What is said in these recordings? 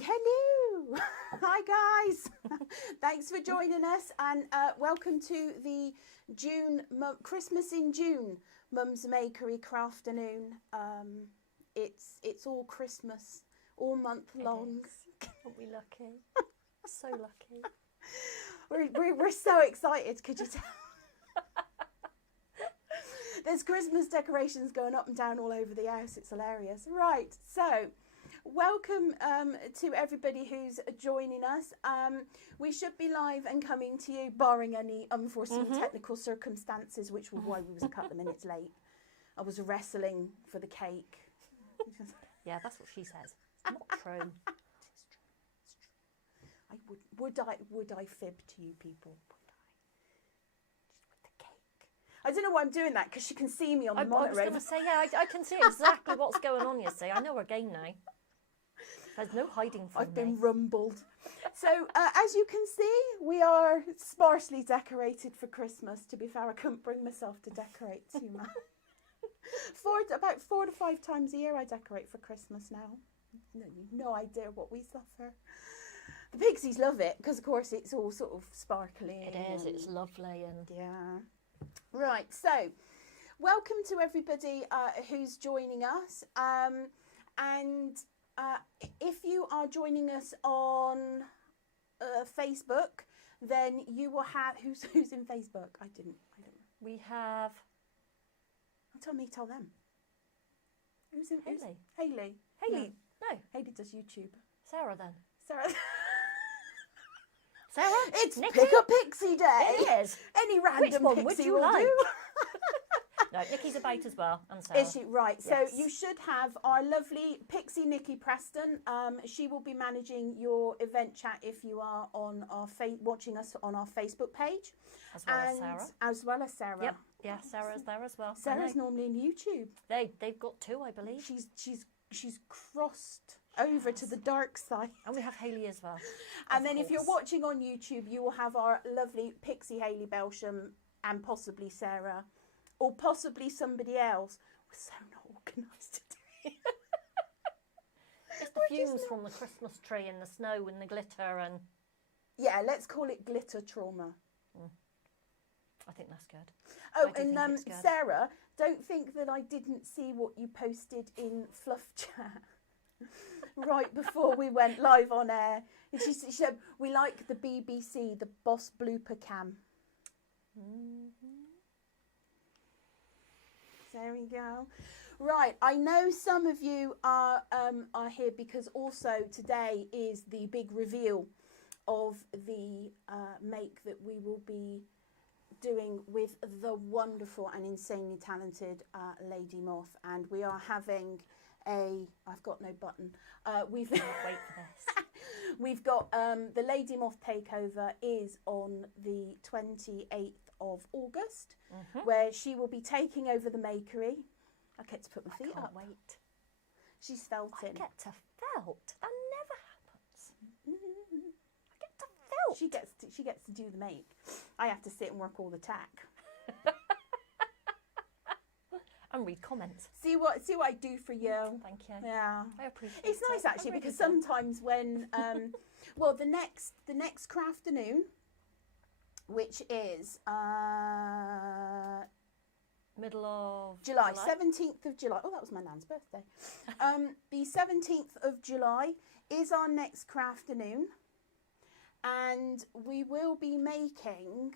Hello! Hi guys! Thanks for joining us and welcome to the Christmas in June Mum's Makery Crafternoon. It's all Christmas, all month long. Aren't we lucky? So lucky. We're so excited, could you tell? There's Christmas decorations going up and down all over the house. It's hilarious. Right, so welcome to everybody who's joining us. We should be live and coming to you, barring any unforeseen technical circumstances, which was why we was a couple of minutes late. I was wrestling for the cake. Yeah, that's what she says. It's not true. It's true. It's true. Would I fib to you people? Would I? Just with the cake. I don't know why I'm doing that because she can see me on the monitor. I was going to say, yeah, I can see exactly what's going on, you see. I know her game now. There's no hiding from me. I've been rumbled. So, as you can see, we are sparsely decorated for Christmas. To be fair, I couldn't bring myself to decorate too much. About 4 to 5 times a year I decorate for Christmas now. No idea what we suffer. The pixies love it because, of course, it's all sort of sparkly. It is. It's lovely. And yeah. Right. So, welcome to everybody who's joining us. If you are joining us on Facebook, then you will have who's in Facebook. I don't. we have Tell me. Tell them. Who's in Hayley. Hayley. Hayley. No. Hayley does YouTube. Sarah then. Sarah. Sarah. It's Nikki? Pick a Pixie Day. It is. Any random one pixie would you will like? do. No, Nikki's about as well, and Sarah. Is she? Right. Yes. So you should have our lovely Pixie Nikki Preston. She will be managing your event chat if you are on our watching us on our Facebook page. As well as Sarah. As well as Sarah. Yep. Yeah, Sarah's there as well. Sarah's normally in YouTube. They've got 2, I believe. She's crossed over to the dark side. And we have Hayley as well. And then if you're watching on YouTube, you will have our lovely Pixie Hayley Belsham and possibly Sarah. Or possibly somebody else. We're so not organised today. It's the fumes from the Christmas tree and the snow and the glitter and... Yeah, let's call it glitter trauma. I think that's good. Oh, and Sarah, don't think that I didn't see what you posted in Fluff Chat right before we went live on air. And she said, we like the BBC, the Boss Blooper Cam. There we go. Right, I know some of you are here because also today is the big reveal of the make that we will be doing with the wonderful and insanely talented Lady Moth, and we are having I've got no button. Wait for this. We've got the Lady Moth takeover is on the 28th of August, where she will be taking over the Makery. I get to put my feet up. Wait. She's felting. I get to felt. That never happens. I get to felt. She gets to do the make. I have to sit and work all the tack. And read comments. See what I do for you. Thank you. Yeah, I appreciate it. It's nice actually because sometimes when well the next Crafternoon, which is middle of July 17th of July. Oh, that was my nan's birthday. The 17th of July is our next Crafternoon, and we will be making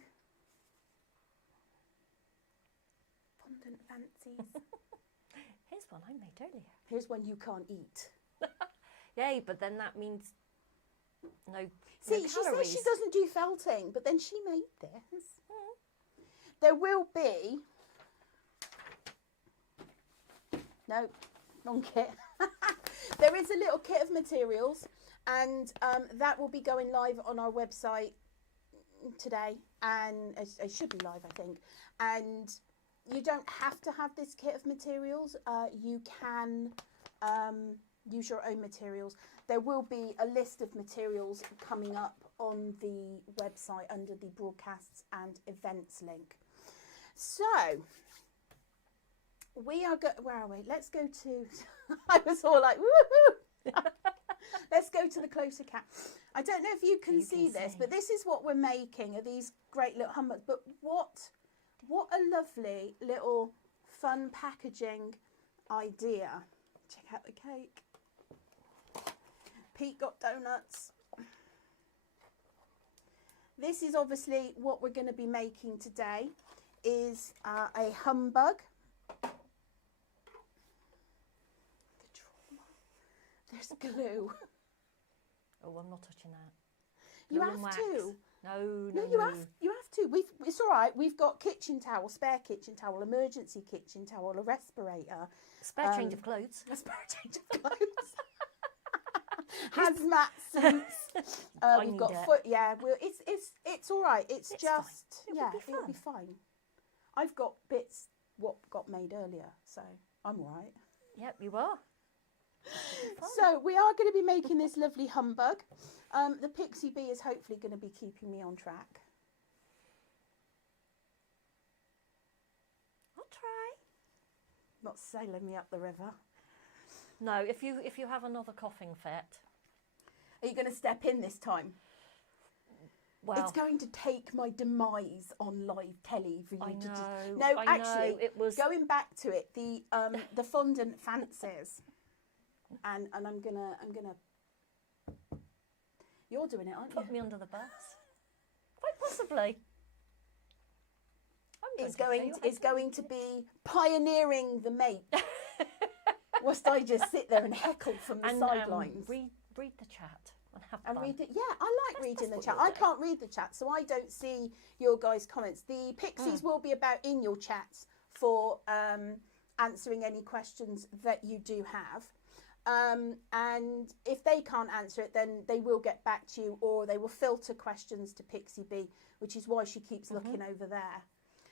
fondant fancies. Here's one I made earlier. Here's one you can't eat. Yay, but then that means no. See, no she calories. says she doesn't do felting, but then she made this. There will be. No, wrong kit. There is a little kit of materials, and that will be going live on our website today, and it should be live, I think. And you don't have to have this kit of materials. You can use your own materials. There will be a list of materials coming up on the website under the broadcasts and events link. So we are where are we? Let's go to I was all like woohoo. Let's go to the closer cat. I don't know if you can see this, see. but this is what we're making, are these great little humbugs. But what a lovely little fun packaging idea. Check out the cake. Pete got donuts. This is obviously what we're going to be making today, is a humbug. The trauma. There's glue. Oh, I'm not touching that. You Glue and have wax. to. No. You have to. It's all right. We've got kitchen towel, spare kitchen towel, emergency kitchen towel, a respirator, Spare change of clothes. a spare change of clothes, hazmat suits. We've got foot. Yeah, it's all right. It's just it'll be fine. I've got bits what got made earlier, so I'm all right. Yep, you are. So we are going to be making this lovely humbug. The Pixie Bee is hopefully going to be keeping me on track. I'll try. Not sailing me up the river. No, if you have another coughing fit. Are you going to step in this time? Well, It's going to take my demise on live telly for you I to do. know. No, I actually, know, it was going back to it. The fondant fancies, and I'm gonna. You're doing it, aren't you? put me under the bus. Quite possibly. It's going to be pioneering the make. Whilst I just sit there and heckle from the sidelines. Read the chat and have And fun. read it. Yeah, I like reading the what chat. you'll I do. can't read the chat, so I don't see your guys' comments. The Pixies will be about in your chats for answering any questions that you do have. And if they can't answer it, then they will get back to you, or they will filter questions to Pixie Bee, which is why she keeps looking over there.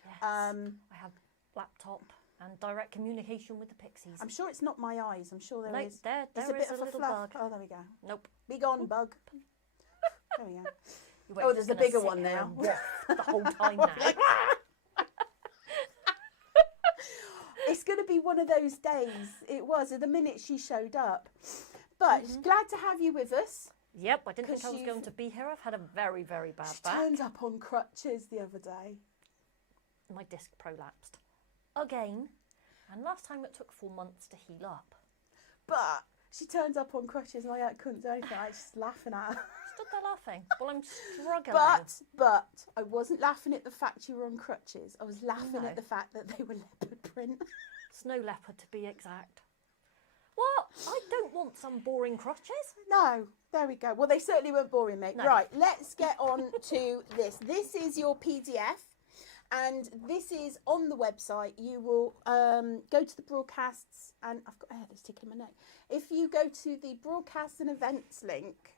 Yes. I have laptop and direct communication with the Pixies. I'm sure it's not my eyes. I'm sure No, is. there It's is a bit a of a little fluff. bug. Oh, there we go. Nope. Be gone, bug. There we go. You wait, Oh, just there's a gonna bigger sit one here now. and waft the whole time now. It's going to be one of those days. It was at the minute she showed up. But glad to have you with us. Yep, I didn't think 'Cause I was going to be here. I've had a very, very bad She back. turned up on crutches the other day. My disc prolapsed again, and last time it took 4 months to heal up. But she turned up on crutches and I couldn't do anything. I was just laughing at her. Stood there laughing. Well, I'm struggling. But I wasn't laughing at the fact you were on crutches. I was laughing at the fact that they were leopard print. Snow leopard to be exact. What? I don't want some boring crutches. No, there we go. Well, they certainly weren't boring, mate. No. Right, let's get on to this. This is your PDF, and this is on the website. You will go to the broadcasts, and I've got there's ticking my neck. If you go to the broadcasts and events link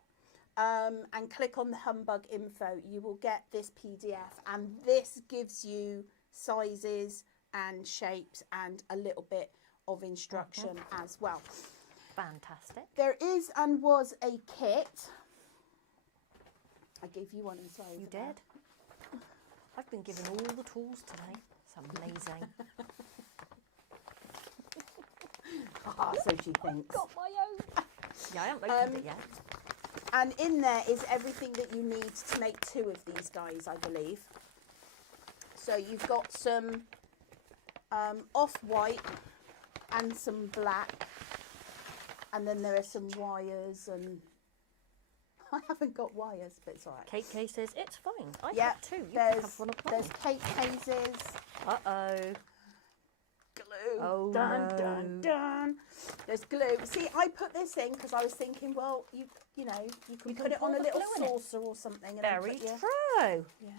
and click on the humbug info, you will get this PDF, and this gives you sizes and shapes and a little bit of instruction as well. Fantastic. There is and was a kit. I gave you one as well. You did. I've been given all the tools today. It's amazing. So she thinks. Got my own. Yeah, I haven't opened it yet. And in there is everything that you need to make 2 of these guys, I believe. So you've got some off-white and some black, and then there are some wires, and I haven't got wires, but it's all right. Cake cases, it's fine. I Yeah, have 2. You can have one of mine. there's cake cases. Uh-oh. Glue. Oh, dun, no. dun, dun. There's glue. See, I put this in because I was thinking, well, you can put it on pour a the little glue in it. saucer or something. And then Very put your- true. Yeah.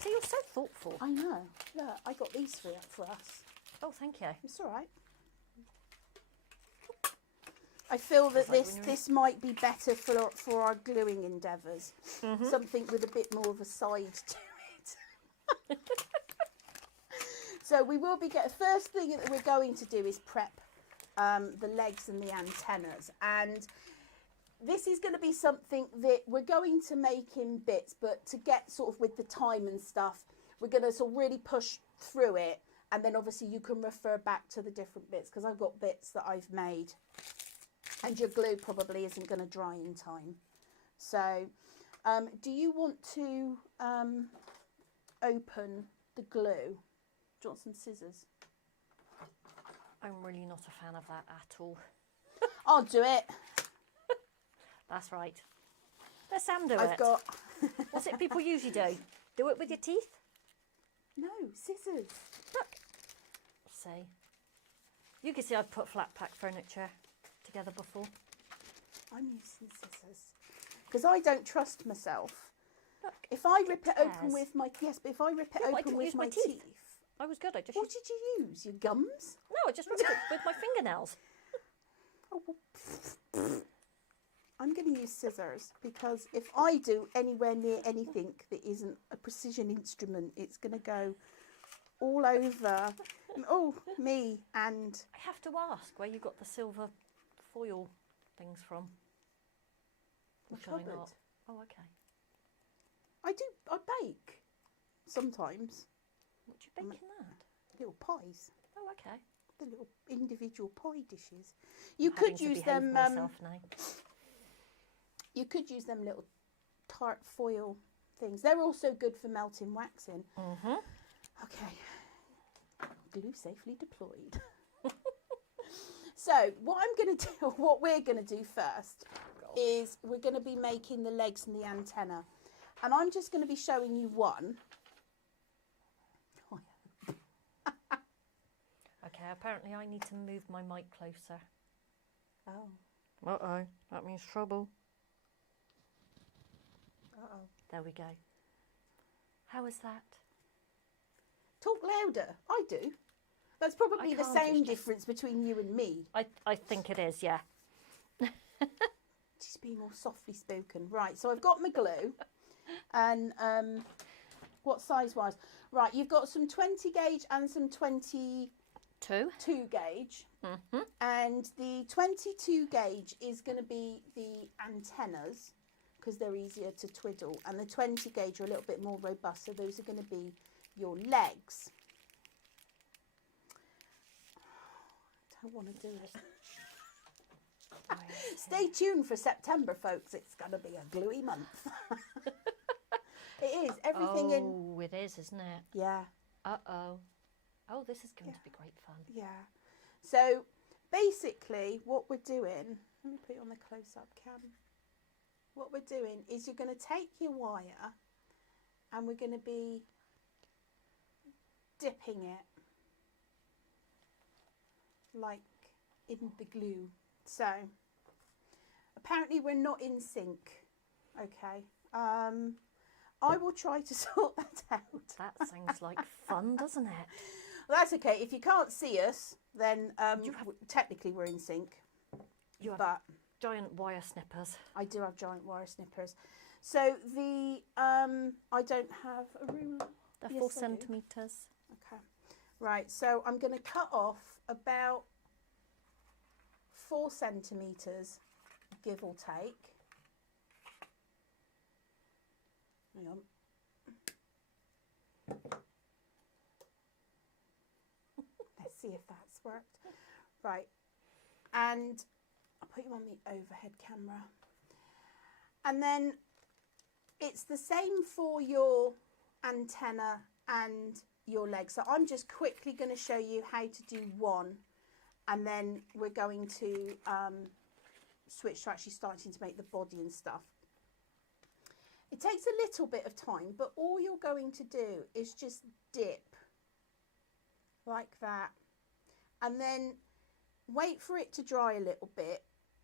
See, you're so thoughtful. I know. Look, I got these for us. Oh, thank you. It's all right. I feel that Feels like this might be better for our gluing endeavours. Something with a bit more of a side to it. So we will be first thing that we're going to do is prep the legs and the antennas, and this is going to be something that we're going to make in bits, but to get sort of with the time and stuff, we're going to sort of really push through it, and then obviously you can refer back to the different bits, because I've got bits that I've made And your glue probably isn't going to dry in time. So do you want to open the glue? Do you want some scissors? I'm really not a fan of that at all. I'll do it. That's right. Let Sam do I've it. got... What's it people usually do? Do it with your teeth? No, scissors. Look. See. You can see I've put flat pack furniture together before. I'm using scissors. Because I don't trust myself. Look, if I rip it open tears. with my... Yes, but if I rip it Yeah, but I open didn't with use my my teeth. teeth... I was good. I just What used... did you use? Your gums? No, I just rubbed it with my fingernails. Oh, well, I'm going to use scissors because if I do anywhere near anything that isn't a precision instrument, it's going to go all over me. And I have to ask where you got the silver foil things from. my Or should I cupboard. not? Oh, okay. I bake sometimes. What do you bake in that? Little pies. Oh, okay. The little individual pie dishes. You I'm having could to use behave them. myself now. You could use them little tart foil things. They're also good for melting wax in. Mhm. Okay. Glue safely deployed. So what I'm going to do, what we're going to do first, is we're going to be making the legs and the antenna, and I'm just going to be showing you one. Okay, apparently I need to move my mic closer. Oh. Uh-oh, that means trouble. Uh-oh. There we go. How is that? Talk louder. I do. That's probably I the can't, same it's just- difference between you and me. I think it is, yeah. Just be more softly spoken. Right, so I've got my glue. And what size was? Right, you've got some 20 gauge and some 22 2. gauge. Mm-hmm. And the 22 gauge is going to be the antennas because they're easier to twiddle. And the 20 gauge are a little bit more robust. So those are going to be your legs. I don't want to do it. Stay tuned for September, folks. It's going to be a gluey month. It is. Everything in... Oh, it is, isn't it? Yeah. Uh-oh. Oh, this is going to be great fun. Yeah. So basically what we're doing... Let me put it on the close-up cam. What we're doing is you're going to take your wire and we're going to be dipping it like in the glue. So apparently we're not in sync. Okay. I will try to sort that out. That sounds like fun, doesn't it? Well, that's okay. If you can't see us, then technically we're in sync. You have But giant wire snippers. I do have giant wire snippers. So the I don't have a ruler. They're Yes, 4 I do. centimetres. Okay. Right. So I'm going to cut off about 4 centimetres, give or take. Hang on. Let's see if that's worked. Right. And I'll put you on the overhead camera. And then it's the same for your antenna and your leg. So I'm just quickly going to show you how to do one. And then we're going to switch to actually starting to make the body and stuff. It takes a little bit of time, but all you're going to do is just dip like that. And then wait for it to dry a little bit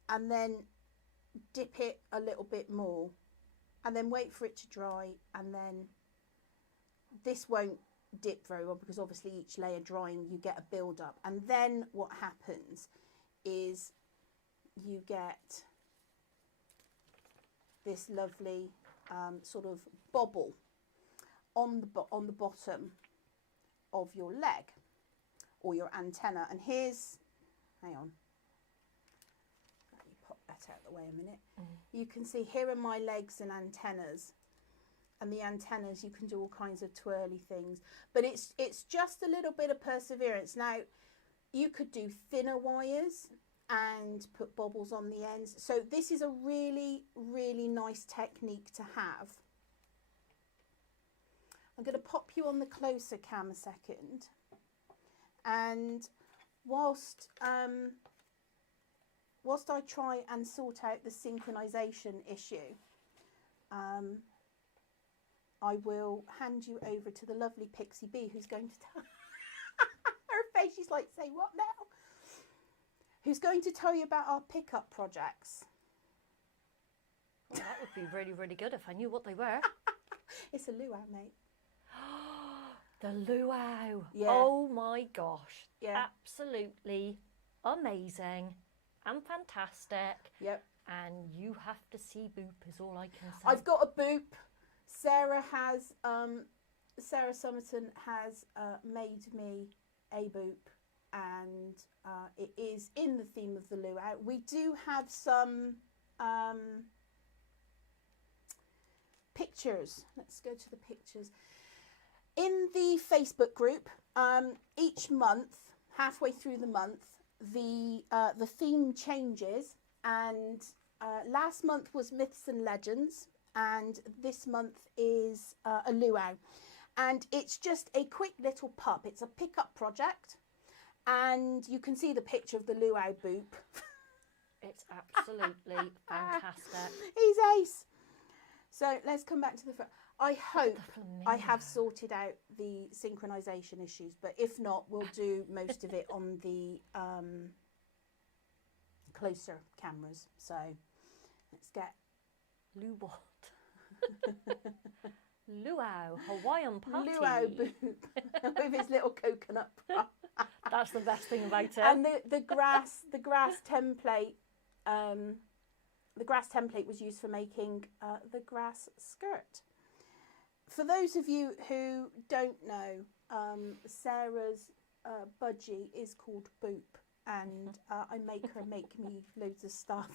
and then dip it a little bit more. And then wait for it to dry, and then this won't dip very well because obviously each layer drying you get a build up, and then what happens is you get this lovely sort of bobble on the bottom of your leg or your antenna. And here's, hang on, let me pop that out of the way a minute. You can see here are my legs and antennas. And the antennas, you can do all kinds of twirly things, but it's just a little bit of perseverance. Now, you could do thinner wires and put bobbles on the ends. So this is a really, really nice technique to have. I'm going to pop you on the closer cam a second. And whilst I try and sort out the synchronization issue, I will hand you over to the lovely Pixie Bee, who's going to tell her face, she's like, say what now? Who's going to tell you about our pickup projects. Well, that would be really, really good if I knew what they were. It's a luau, mate. The luau. Yeah. Oh my gosh. Yeah. Absolutely amazing and fantastic. Yep. And you have to see Boop is all I can say. I've got a Boop. Sarah Somerton has made me a Boop, and it is in the theme of the luau. We do have some pictures. Let's go to the pictures. In the Facebook group, each month, halfway through the month, the theme changes, and last month was Myths and Legends, and this month is a luau. And it's just a quick little pup. It's a pickup project, and you can see the picture of the luau Boop. It's absolutely fantastic. He's ace. So let's come back to the front. I hope I have sorted out the synchronization issues, but if not, we'll do most of it on the closer cameras. So let's get Luau. Luau, Hawaiian party. luau Boop with his little coconut prop. That's the best thing about it. And the grass template. The grass template was used for making the grass skirt. For those of you who don't know, Sarah's budgie is called Boop, and I make her make me loads of stuff.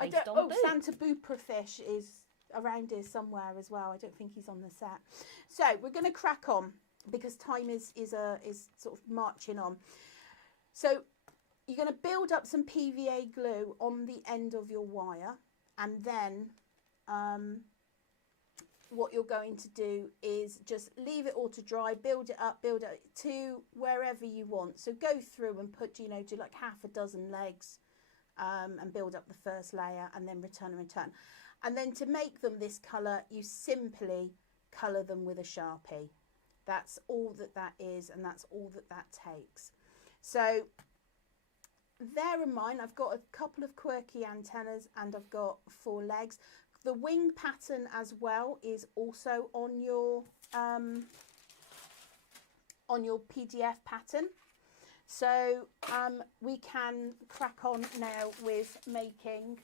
Santa Booper Fish is around here somewhere as well. I don't think he's on the set. So we're going to crack on because time is sort of marching on. So you're going to build up some PVA glue on the end of your wire, and then what you're going to do is just leave it all to dry, build it up to wherever you want. So go through and put, do like half a dozen legs and build up the first layer, and then return. And then to make them this colour, you simply colour them with a Sharpie. That's all that is, and that's all that takes. So there are mine. I've got a couple of quirky antennas, and I've got 4 legs. The wing pattern as well is also on your PDF pattern. So we can crack on now with making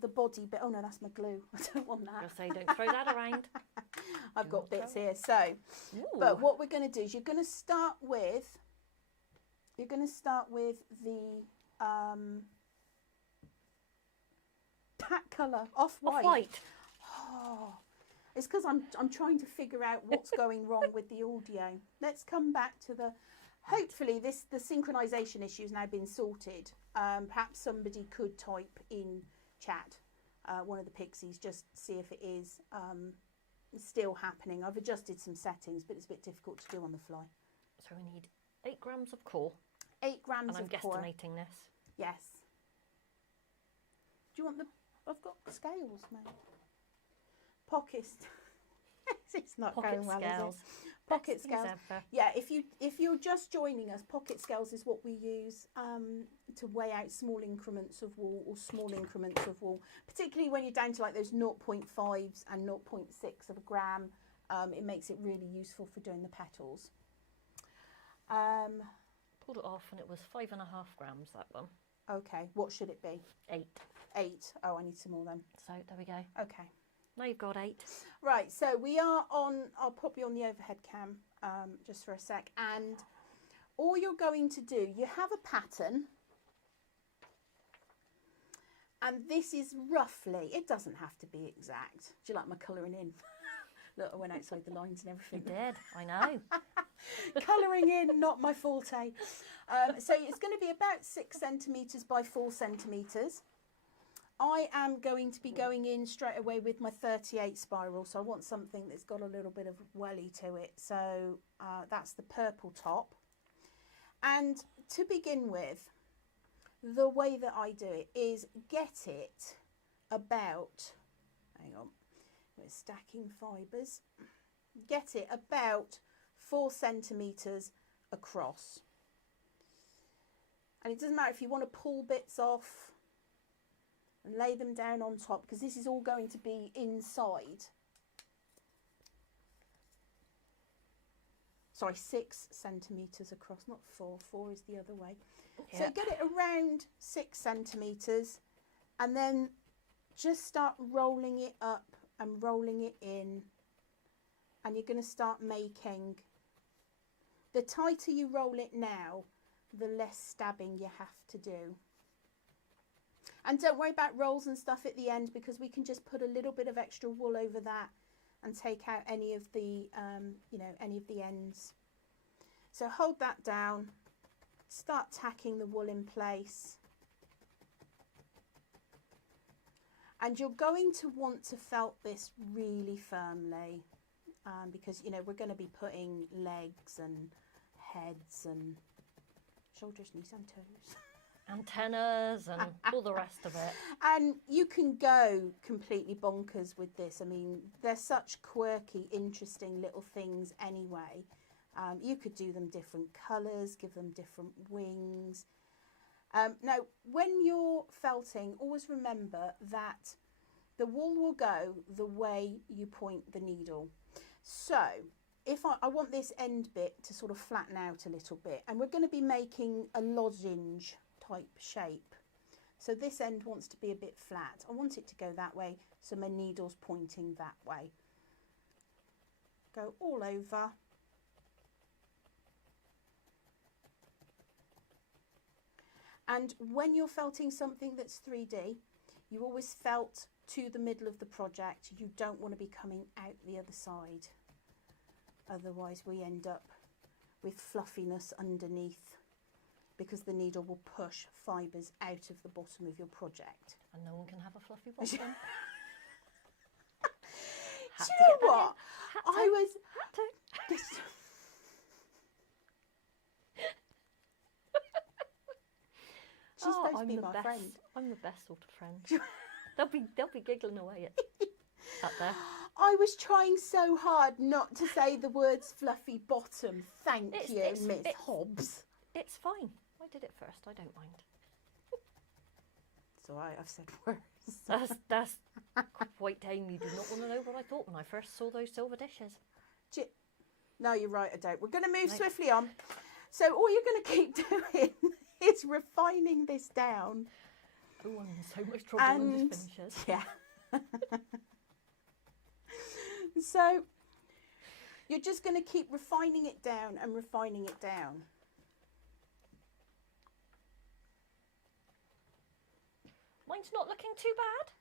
the body bit. Oh no, that's my glue. I don't want that. You'll say don't throw that around. I've got bits here. So, but what we're going to do is you're going to start with the that colour, off-white. Off-white. Oh, it's because I'm trying to figure out what's going wrong with the audio. Let's come back to the. Hopefully, the synchronization issue has now been sorted. Perhaps somebody could type in chat, one of the pixies, just see if it is still happening. I've adjusted some settings, but it's a bit difficult to do on the fly. So we need 8 grams of core. 8 grams and of I'm core. guesstimating this. Yes. Do you want the? I've got scales, mate. Pockets. It's not Pocket going well, scales. is it? Pocket Best scales. ever. Yeah, if you're just joining us, pocket scales is what we use to weigh out small increments of wool or small increments of wool, particularly when you're down to like those 0.5s and 0.6 of a gram. It makes it really useful for doing the petals. Pulled it off and it was 5.5 grams, that one. Okay, what should it be? 8. 8. Oh, I need some more then. So there we go. Okay. Now you've got 8. Right, so we are on, I'll pop you on the overhead cam just for a sec. And all you're going to do, you have a pattern. And this is roughly, it doesn't have to be exact. Do you like my colouring in? Look, I went outside the lines and You everything. did, I know. Colouring in, not my forte. So it's going to be about 6 centimetres by 4 centimetres. I am going to be going in straight away with my 38 spiral, so I want something that's got a little bit of welly to it. So that's the purple top. And to begin with, the way that I do it is get it about, hang on, we're stacking fibres, get it about 4 centimetres across. And it doesn't matter if you want to pull bits off and lay them down on top, because this is all going to be inside. Sorry, 6 centimetres across, not 4. 4 is the other way. Yeah. So get it around 6 centimetres and then just start rolling it up and rolling it in. And you're going to start making, the tighter you roll it now, the less stabbing you have to do. And don't worry about rolls and stuff at the end, because we can just put a little bit of extra wool over that and take out any of the, any of the ends. So hold that down, start tacking the wool in place. And you're going to want to felt this really firmly, because, we're going to be putting legs and heads and shoulders, knees and toes. Antennas and all the rest of it. And you can go completely bonkers with this. I mean, they're such quirky, interesting little things anyway. You could do them different colours, give them different wings. Now, when you're felting, always remember that the wool will go the way you point the needle. So if I want this end bit to sort of flatten out a little bit, and we're going to be making a lozenge type shape. So this end wants to be a bit flat. I want it to go that way, so my needle's pointing that way. Go all over. And when you're felting something that's 3D, you always felt to the middle of the project. You don't want to be coming out the other side. Otherwise we end up with fluffiness underneath, because the needle will push fibres out of the bottom of your project. And no one can have a fluffy bottom. Do you know what? I was... She's supposed to be my friend. I'm the best sort of friend. they'll be giggling away at there. I was trying so hard not to say the words fluffy bottom. Thank you, Miss Hobbs. It's fine. I did it first. I don't mind. It's all right. I've said worse. That's quite tame. You do not want to know what I thought when I first saw those silver dishes. No, you're right. I don't. We're going to move swiftly on. So all you're going to keep doing is refining this down. Oh, I'm in so much trouble when this finishes. Yeah. So you're just going to keep refining it down and refining it down. Mine's not looking too bad.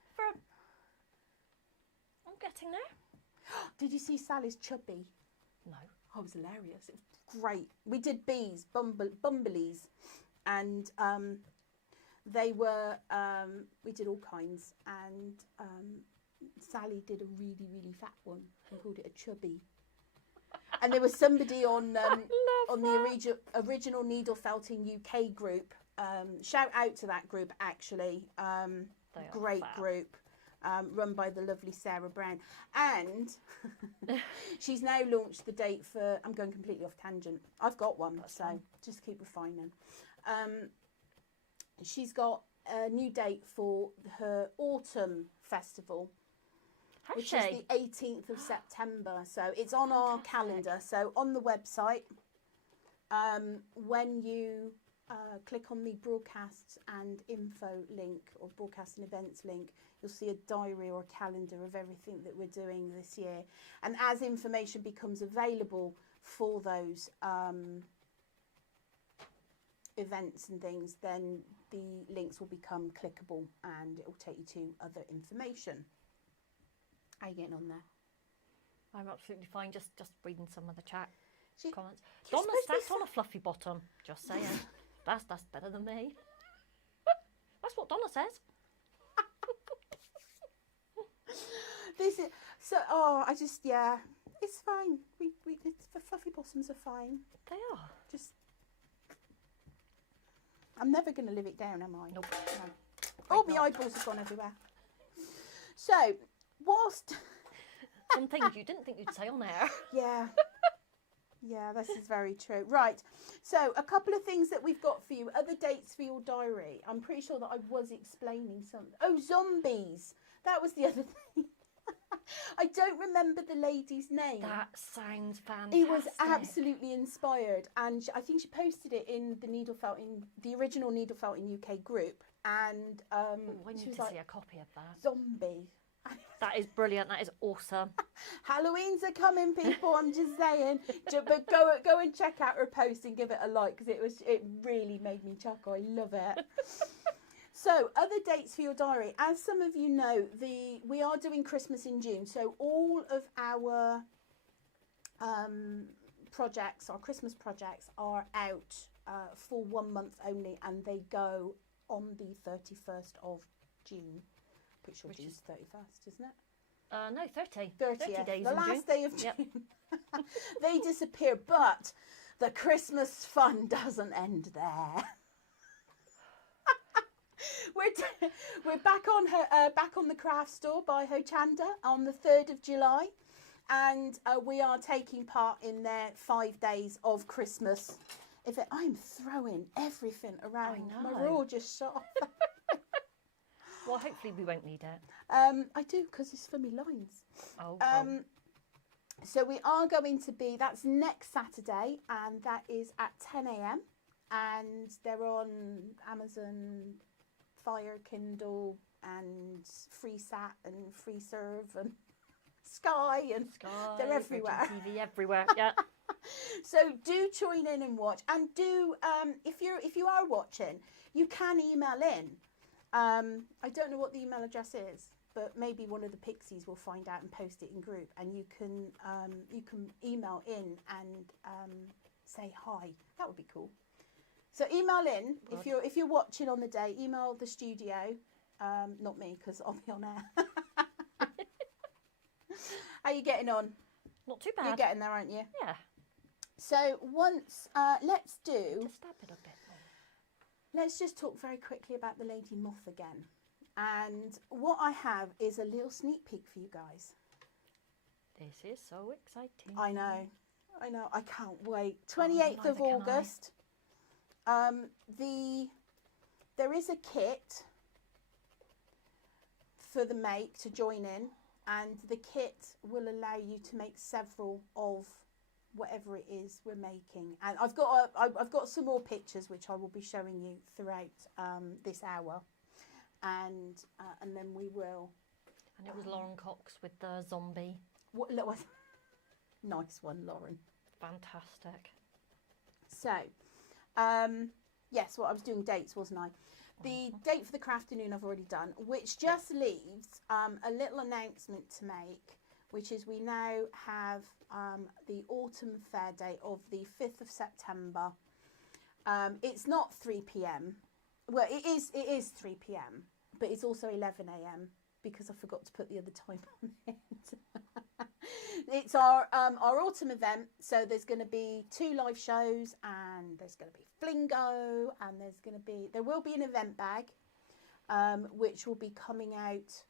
I'm getting there. Did you see Sally's chubby? No. Oh, it was hilarious. It was great. We did bees, bumblebees, and they were, we did all kinds, and Sally did a really, really fat one and called it a chubby. And there was somebody on the original Needle Felting UK group. Shout out to that group, actually. Great group. Run by the lovely Sarah Brown. And she's now launched the date for, I'm going completely off tangent. I've got one, so just keep refining. She's got a new date for her autumn festival, which is the 18th of September. So it's on our calendar. So on the website, when you click on the broadcasts and info link, or broadcast and events link, you'll see a diary or a calendar of everything that we're doing this year. And as information becomes available for those events and things, then the links will become clickable and it will take you to other information. How are you getting on there? I'm absolutely fine. Just reading some of the chat comments. you're Donna supposed to be sat on a fluffy bottom. Just saying. That's better than me. That's what Donna says. This is so. Oh, I just it's fine. The fluffy bottoms are fine. They are. Just, I'm never going to live it down, am I? Nope. No. Oh, my eyeballs have gone everywhere. So, whilst Some things you didn't think you'd say on air. yeah. Yeah, this is very true. Right. So, a couple of things that we've got for you. Other dates for your diary. I'm pretty sure that I was explaining something. Oh, zombies. That was the other thing. I don't remember the lady's name. That sounds fantastic. It was absolutely inspired, and I think she posted it in the the original Needle Felt in UK group. And I she need was to like, see a copy of that. zombie. That is brilliant. That is awesome. Halloween's are coming, people. I'm just saying. But go and check out her post and give it a like, because it really made me chuckle. I love it. So, other dates for your diary. As some of you know, we are doing Christmas in June. So, all of our projects, our Christmas projects, are out for 1 month only, and they go on the 31st of June. Pretty sure June's 31st, isn't it? No, 30. 30th, days the in June. last day of June. Yep. They disappear, but the Christmas fun doesn't end there. We're back on the craft store by Hochanda on the 3rd of July, and we are taking part in their 5 days of Christmas. I'm throwing everything around. I know. My raw just shot off. Well, hopefully we won't need it. I do, because it's for me lines. Oh. So we are going to be, that's next Saturday, and that is at 10 a.m. And they're on Amazon, Fire, Kindle, and FreeSat, and FreeServe, and Sky, and they're everywhere. TV everywhere, yeah. So do join in and watch, and do if you are watching, you can email in. I don't know what the email address is, but maybe one of the pixies will find out and post it in group, and you can email in and say hi. That would be cool. So email in if you're watching on the day. Email the studio, not me, because I'll be on air. How are you getting on? Not too bad. You're getting there, aren't you? Yeah. So once let's do. Just stab it a bit more. Let's just talk very quickly about the Lady Moth again. And what I have is a little sneak peek for you guys. This is so exciting. I know. I can't wait. 28th of August. There is a kit for the make to join in, and the kit will allow you to make several of whatever it is we're making. And I've got some more pictures which I will be showing you throughout this hour, and then we will. And it was Lauren Cox with the zombie. What? Nice one, Lauren. Fantastic. So, yes, I was doing dates, wasn't I? The date for the Crafternoon I've already done, which just leaves a little announcement to make, which is we now have the autumn fair day of the 5th of September. It's not 3 p.m. Well, it is 3 p.m, but it's also 11 a.m. because I forgot to put the other time on it. It's our autumn event, so there's going to be 2 live shows, and there's going to be flingo, and there will be an event bag, which will be coming out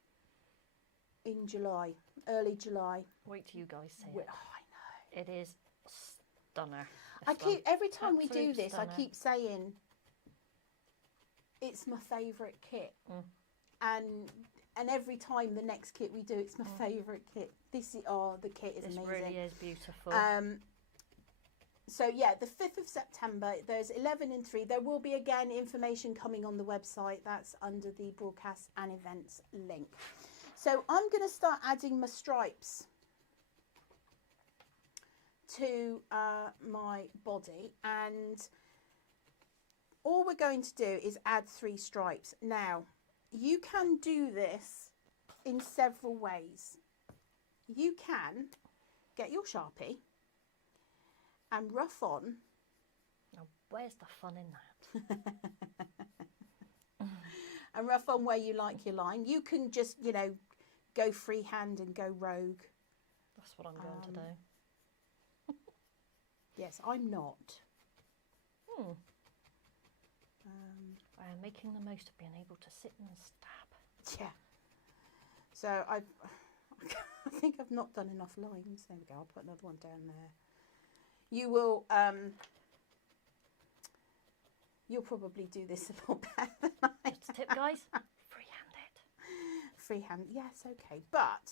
in July, early July. Wait till you guys see Oh, it. I know. It is stunner. Every time we do this, stunner. I keep saying it's my favourite kit, and every time the next kit we do, it's my favourite kit. The kit is amazing. This really is beautiful. So yeah, the 5th of September, there's 11 and 3. There will be again information coming on the website. That's under the broadcast and events link. So I'm going to start adding my stripes to my body, and all we're going to do is add 3 stripes. Now, you can do this in several ways. You can get your Sharpie and rough on. Now, where's the fun in that? And rough on where you like your line. You can just, you know, go freehand and go rogue. That's what I'm going to do. Yes, I'm not. I am making the most of being able to sit and stab. Yeah. So I think I've not done enough lines. There we go. I'll put another one down there. You will, you'll probably do this a lot better than I. Just a tip, guys. Freehand it. Freehand, yes, okay. But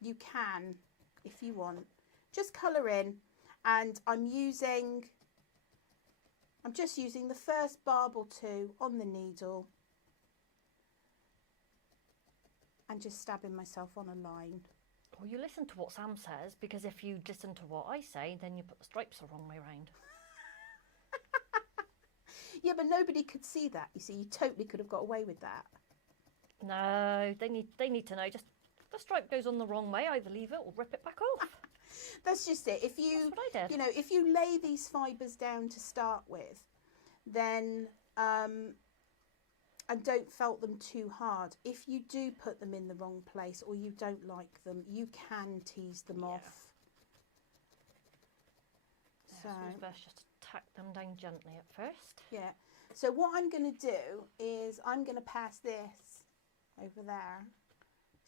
you can, if you want, just colour in. And I'm just using the first barb or two on the needle and just stabbing myself on a line. Well, you listen to what Sam says, because if you listen to what I say, then you put the stripes the wrong way round. Yeah, but nobody could see that. You see, you totally could have got away with that. No, they need to know. Just the stripe goes on the wrong way. Either leave it or rip it back off. That's just it. If you, That's what I did. you know, if you lay these fibres down to start with, then and don't felt them too hard. If you do put them in the wrong place or you don't like them, you can tease them off. So it's best just to tack them down gently at first. Yeah. So what I'm going to do is I'm going to pass this over there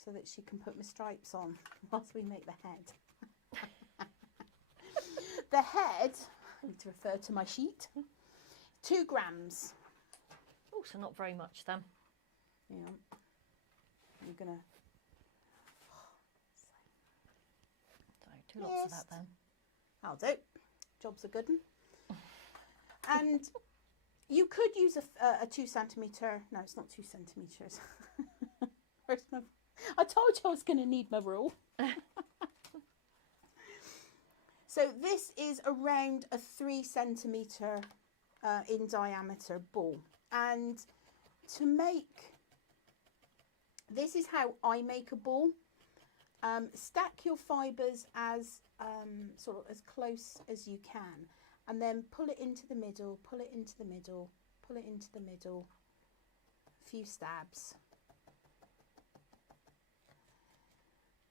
so that she can put my stripes on whilst we make the head. The head, I need to refer to my sheet, 2 grams. Oh, so not very much then. Yeah. I'm going to... So 2 lots of that then. I'll do. Job's a good one. And you could use a 2 centimetre. No, it's not 2 centimetres. Where's my... I told you I was going to need my rule. So this is around a 3 centimetre in diameter ball. And to make, this is how I make a ball. Stack your fibres as sort of as close as you can, and then pull it into the middle, pull it into the middle, pull it into the middle, a few stabs,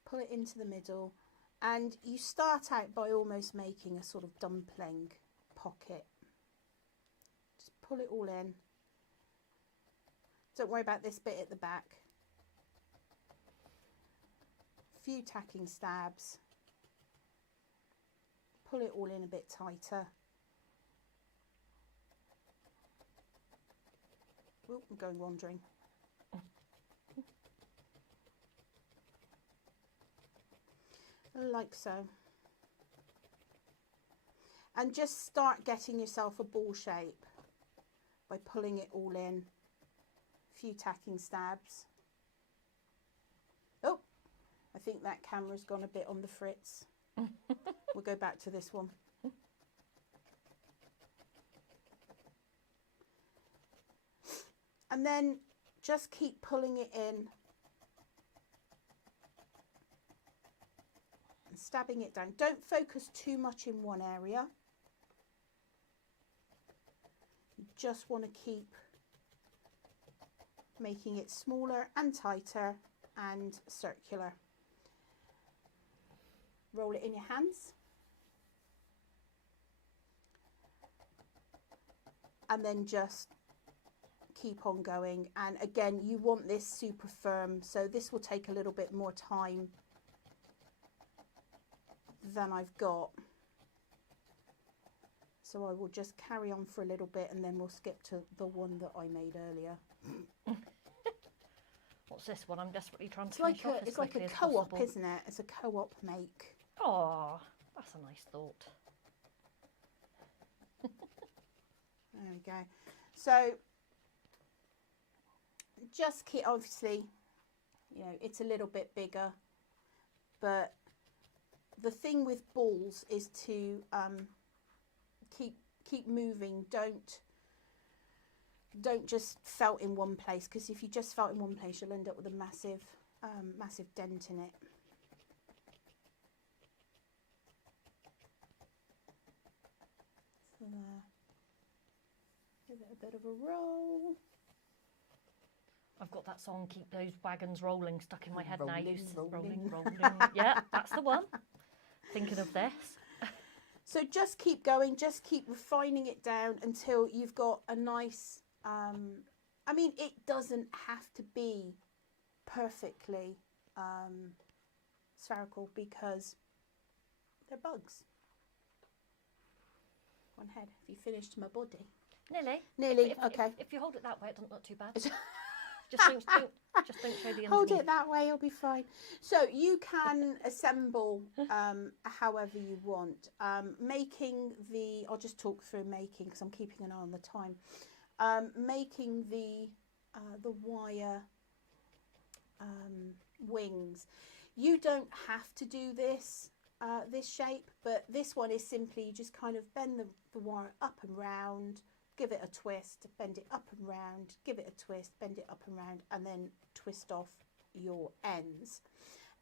pull it into the middle, and you start out by almost making a sort of dumpling pocket. Just pull it all in. Don't worry about this bit at the back. A few tacking stabs. Pull it all in a bit tighter. Oh, I'm going wandering. Like so. And just start getting yourself a ball shape by pulling it all in. A few tacking stabs. Oh, I think that camera's gone a bit on the fritz. We'll go back to this one. And then just keep pulling it in and stabbing it down. Don't focus too much in one area. You just want to keep making it smaller and tighter and circular. Roll it in your hands. And then just keep on going. And again, you want this super firm, so this will take a little bit more time than I've got. So I will just carry on for a little bit and then we'll skip to the one that I made earlier. What's this one? I'm desperately trying to It's finish like off it's like a as co-op, possible. isn't it? It's a co-op make. Oh, that's a nice thought. There we go. So just keep, obviously, you know, it's a little bit bigger, but the thing with balls is to keep moving. Don't just felt in one place, because if you just felt in one place, you'll end up with a massive massive dent in it. there. Give it a bit of a roll. I've got that song, Keep Those Wagons Rolling, stuck in my head now. Rolling. Rolling. Yeah, that's the one. Thinking of this. So just keep going, just keep refining it down until you've got a nice, I mean, it doesn't have to be perfectly spherical because they're bugs. One head. Have you finished my body? Nearly. Okay. If you hold it that way, it doesn't look too bad. Just don't show the underneath. Hold it that way, you'll be fine. So you can assemble however you want. I'll just talk through making because I'm keeping an eye on the time. Making the wire wings. You don't have to do this shape, but this one is simply you just kind of bend the wire up and round, give it a twist, bend it up and round, give it a twist, bend it up and round, and then twist off your ends.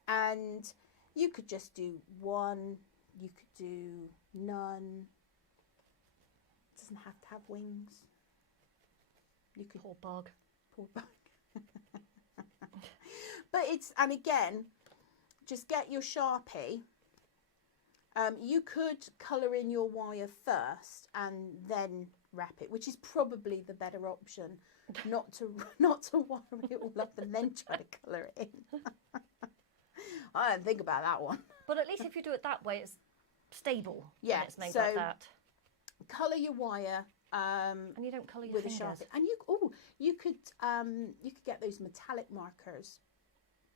And you could just do one, you could do none. It doesn't have to have wings. You could Poor bug. But and again, just get your Sharpie. You could colour in your wire first and then wrap it, which is probably the better option. Not to wire it all up and then try to colour it in. I didn't think about that one. But at least if you do it that way, it's stable. Yeah, when it's made like that. Colour your wire. And you don't colour your with fingers. a Sharpie. And you could get those metallic markers,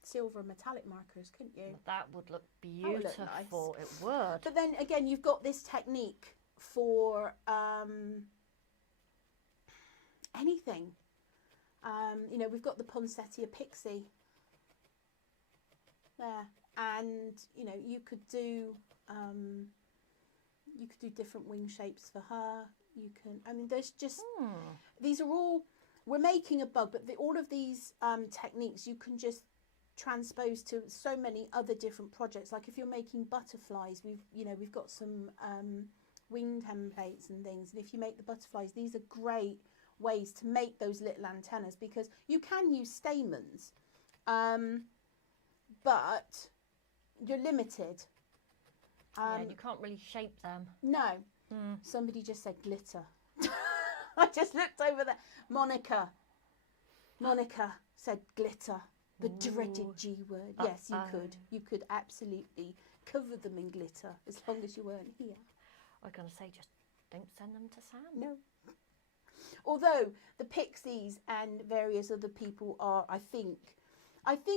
silver metallic markers, couldn't you? That would look beautiful. Look nice. It would. But then again, you've got this technique for anything. You know, we've got the poinsettia pixie there, and you know, you could do different wing shapes for her. You can, I mean, there's just these are all, we're making a bug, but all of these techniques you can just transpose to so many other different projects. Like if you're making butterflies, we've got some wing templates and things, and if you make the butterflies, these are great ways to make those little antennas, because you can use stamens, but you're limited. Yeah, you can't really shape them. No. Somebody just said glitter. I just looked over there. Monica said glitter. The dreaded G word. Yes, you could. You could absolutely cover them in glitter as long as you weren't here. I was going to say, just don't send them to Sam. No. Although the Pixies and various other people are, I think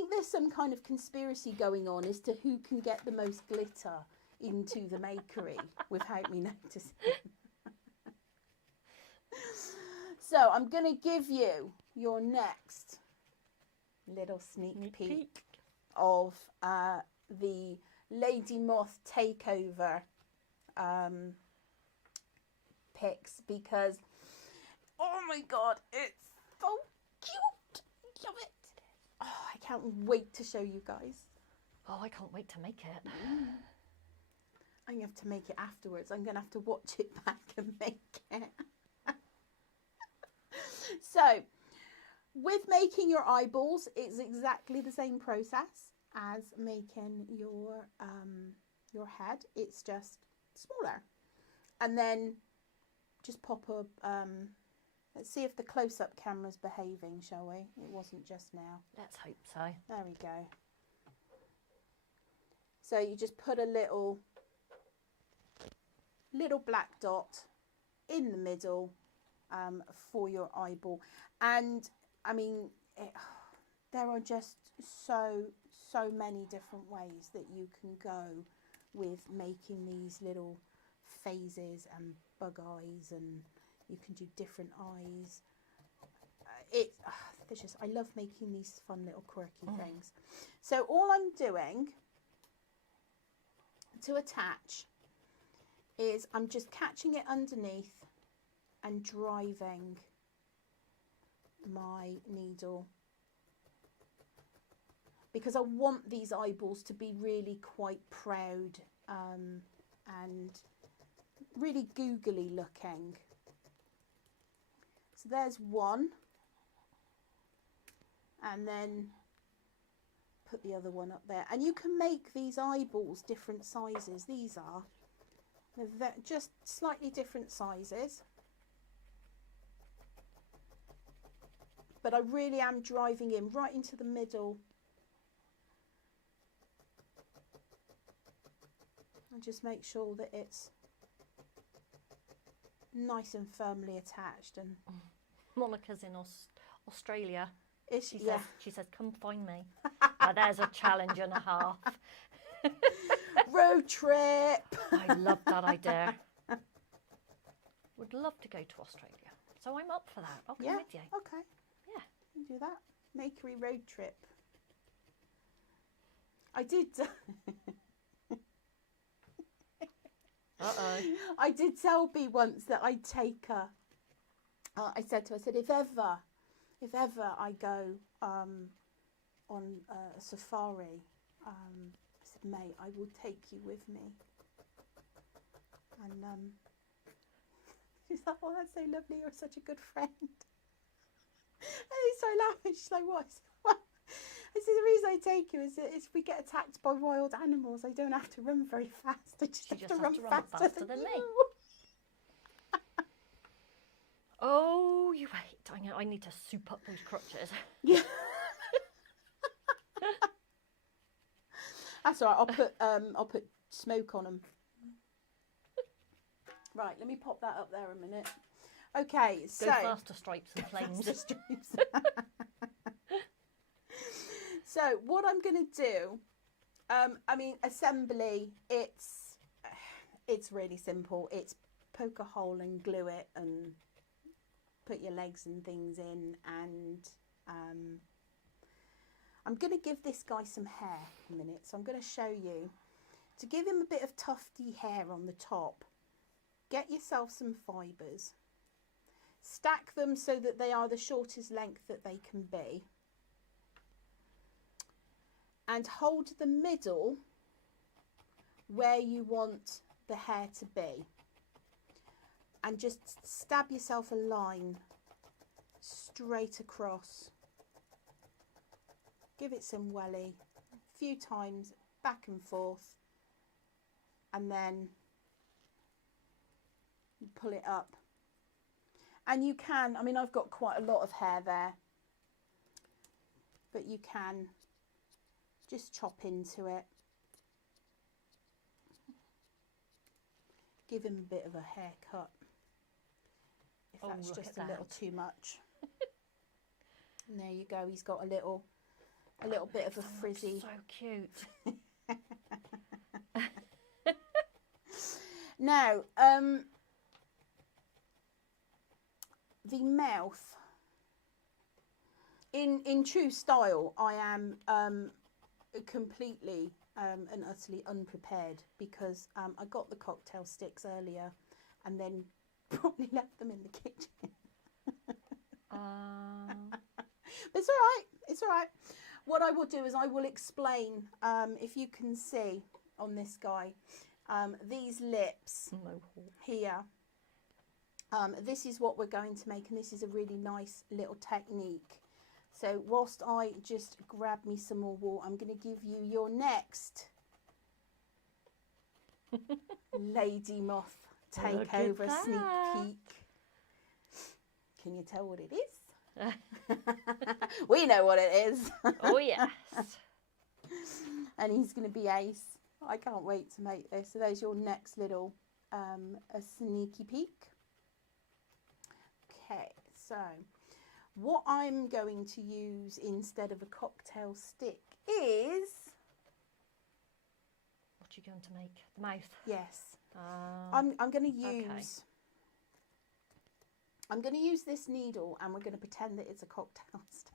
there's some kind of conspiracy going on as to who can get the most glitter into the Makery without me noticing. So I'm going to give you your next little sneak peek of the Lady Moth takeover pics, because oh my god, it's so cute. Love it. Oh, I can't wait to show you guys. Oh, I can't wait to make it. I'm going to have to make it afterwards. I'm going to have to watch it back and make it. So, with making your eyeballs, it's exactly the same process as making your head. It's just smaller. And then just pop up, let's see if the close-up camera's behaving, shall we? It wasn't just now. Let's hope so. There we go. So you just put a little black dot in the middle for your eyeball. And I mean, there are just so many different ways that you can go with making these little phases and bug eyes, and you can do different eyes. I love making these fun little quirky things. So all I'm doing to attach is I'm just catching it underneath and driving my needle, because I want these eyeballs to be really quite proud and really googly looking. So there's one. And then put the other one up there. And you can make these eyeballs different sizes. These are. They're just slightly different sizes. But I really am driving in right into the middle. And just make sure that it's nice and firmly attached. And Monica's in Australia. She says, come find me. Now there's a challenge and a half. Road trip. I love that idea. Would love to go to Australia. So I'm up for that. I'll come with you. Okay. Yeah. You can do that. Makery road trip. I did. Uh-oh. I did tell Bea once that I'd take her. I said to her, I said, if ever I go on a safari, I said, mate, I will take you with me. And she's like, oh, that's so lovely. You're such a good friend. And he started laughing. She's like, what? I said, well, I said, the reason I take you is that if we get attacked by wild animals, I don't have to run very fast. I just have to run faster than me. Oh, you wait. I need to soup up those crutches. Yeah. That's all right. I'll put smoke on them. Right, let me pop that up there a minute. Okay, so go faster, stripes and flames. So what I'm going to do, I mean, assembly, it's really simple. It's poke a hole and glue it and put your legs and things in, and I'm going to give this guy some hair in a minute. So I'm going to show you. To give him a bit of tufty hair on the top, get yourself some fibres. Stack them so that they are the shortest length that they can be. And hold the middle where you want the hair to be. And just stab yourself a line straight across. Give it some welly, a few times, back and forth. And then pull it up. And you can, I mean, I've got quite a lot of hair there, but you can just chop into it. Give him a bit of a haircut if that's just a little too much. And there you go, he's got a little bit of a frizzy. So cute. Now, the mouth, in true style, I am completely and utterly unprepared, because I got the cocktail sticks earlier and then probably left them in the kitchen. But it's all right. It's all right. What I will do is I will explain, if you can see on this guy, these lips here. This is what we're going to make, and this is a really nice little technique. So whilst I just grab me some more wool, I'm going to give you your next Lady Moth takeover sneak peek. Can you tell what it is? We know what it is. Oh yes. And he's going to be ace. I can't wait to make this. So there's your next little a sneaky peek. Okay, so what I'm going to use instead of a cocktail stick is... What are you going to make? The mouth? Yes. I'm going to use... Okay. I'm going to use this needle, and we're going to pretend that it's a cocktail stick.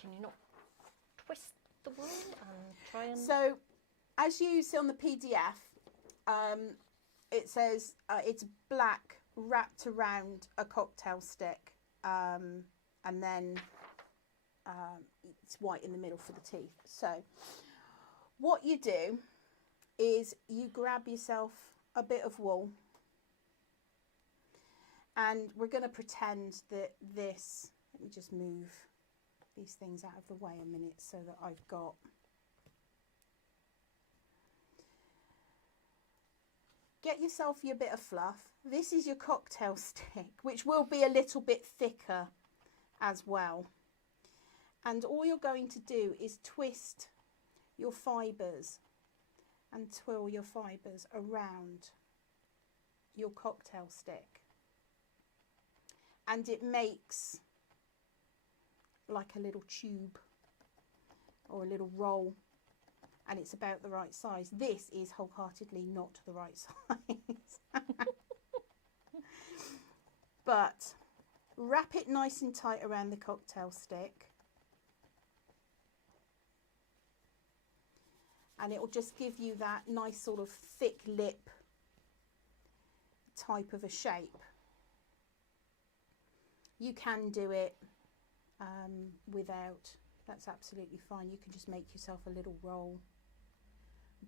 Can you not twist the wool and try and... So, as you see on the PDF, it says it's black wrapped around a cocktail stick, and then it's white in the middle for the teeth. So, what you do is you grab yourself a bit of wool, and we're going to pretend that this, let me just move these things out of the way a minute so that I've got, get yourself your bit of fluff. This is your cocktail stick, which will be a little bit thicker as well. And all you're going to do is twist your fibres and twirl your fibres around your cocktail stick. And it makes like a little tube or a little roll, and it's about the right size. This is wholeheartedly not the right size. But wrap it nice and tight around the cocktail stick, and it will just give you that nice sort of thick lip type of a shape. You can do it without, that's absolutely fine. You can just make yourself a little roll,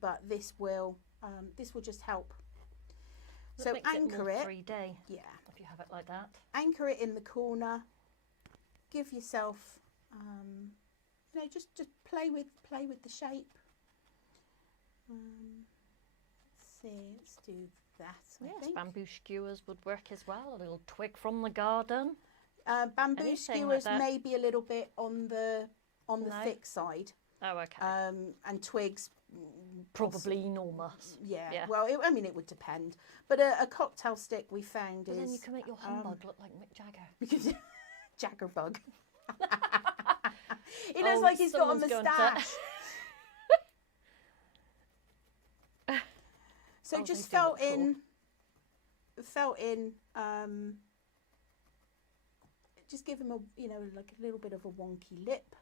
but this will just help. So anchor it. 3D. Yeah. If you have it like that. Anchor it in the corner. Give yourself, you know, just play with the shape. Let's see. Let's do that. Yes, bamboo skewers would work as well. A little twig from the garden. Bamboo Anything skewers like that. may be a little bit on the thick side. Oh, okay. And twigs Probably enormous. Yeah. Well, I mean, it would depend. But a cocktail stick we found But is. then you can make your humbug look like Mick Jagger. Jaggerbug. He looks Oh, like he's got a someone's going to- moustache. So Oh, just they do look felt in. Just give him a, you know, like a little bit of a wonky lip,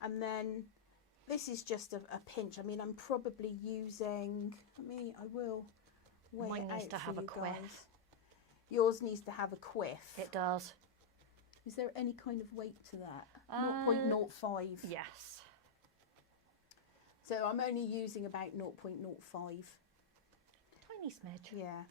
and then this is just a pinch. I mean, I'm probably using. I will weigh Mine it needs out to for have a you quiff. guys. Yours needs to have a quiff. It does. Is there any kind of weight to that? Uh, 0.05. Yes. So I'm only using about 0.05. Tiny smidge. Yeah.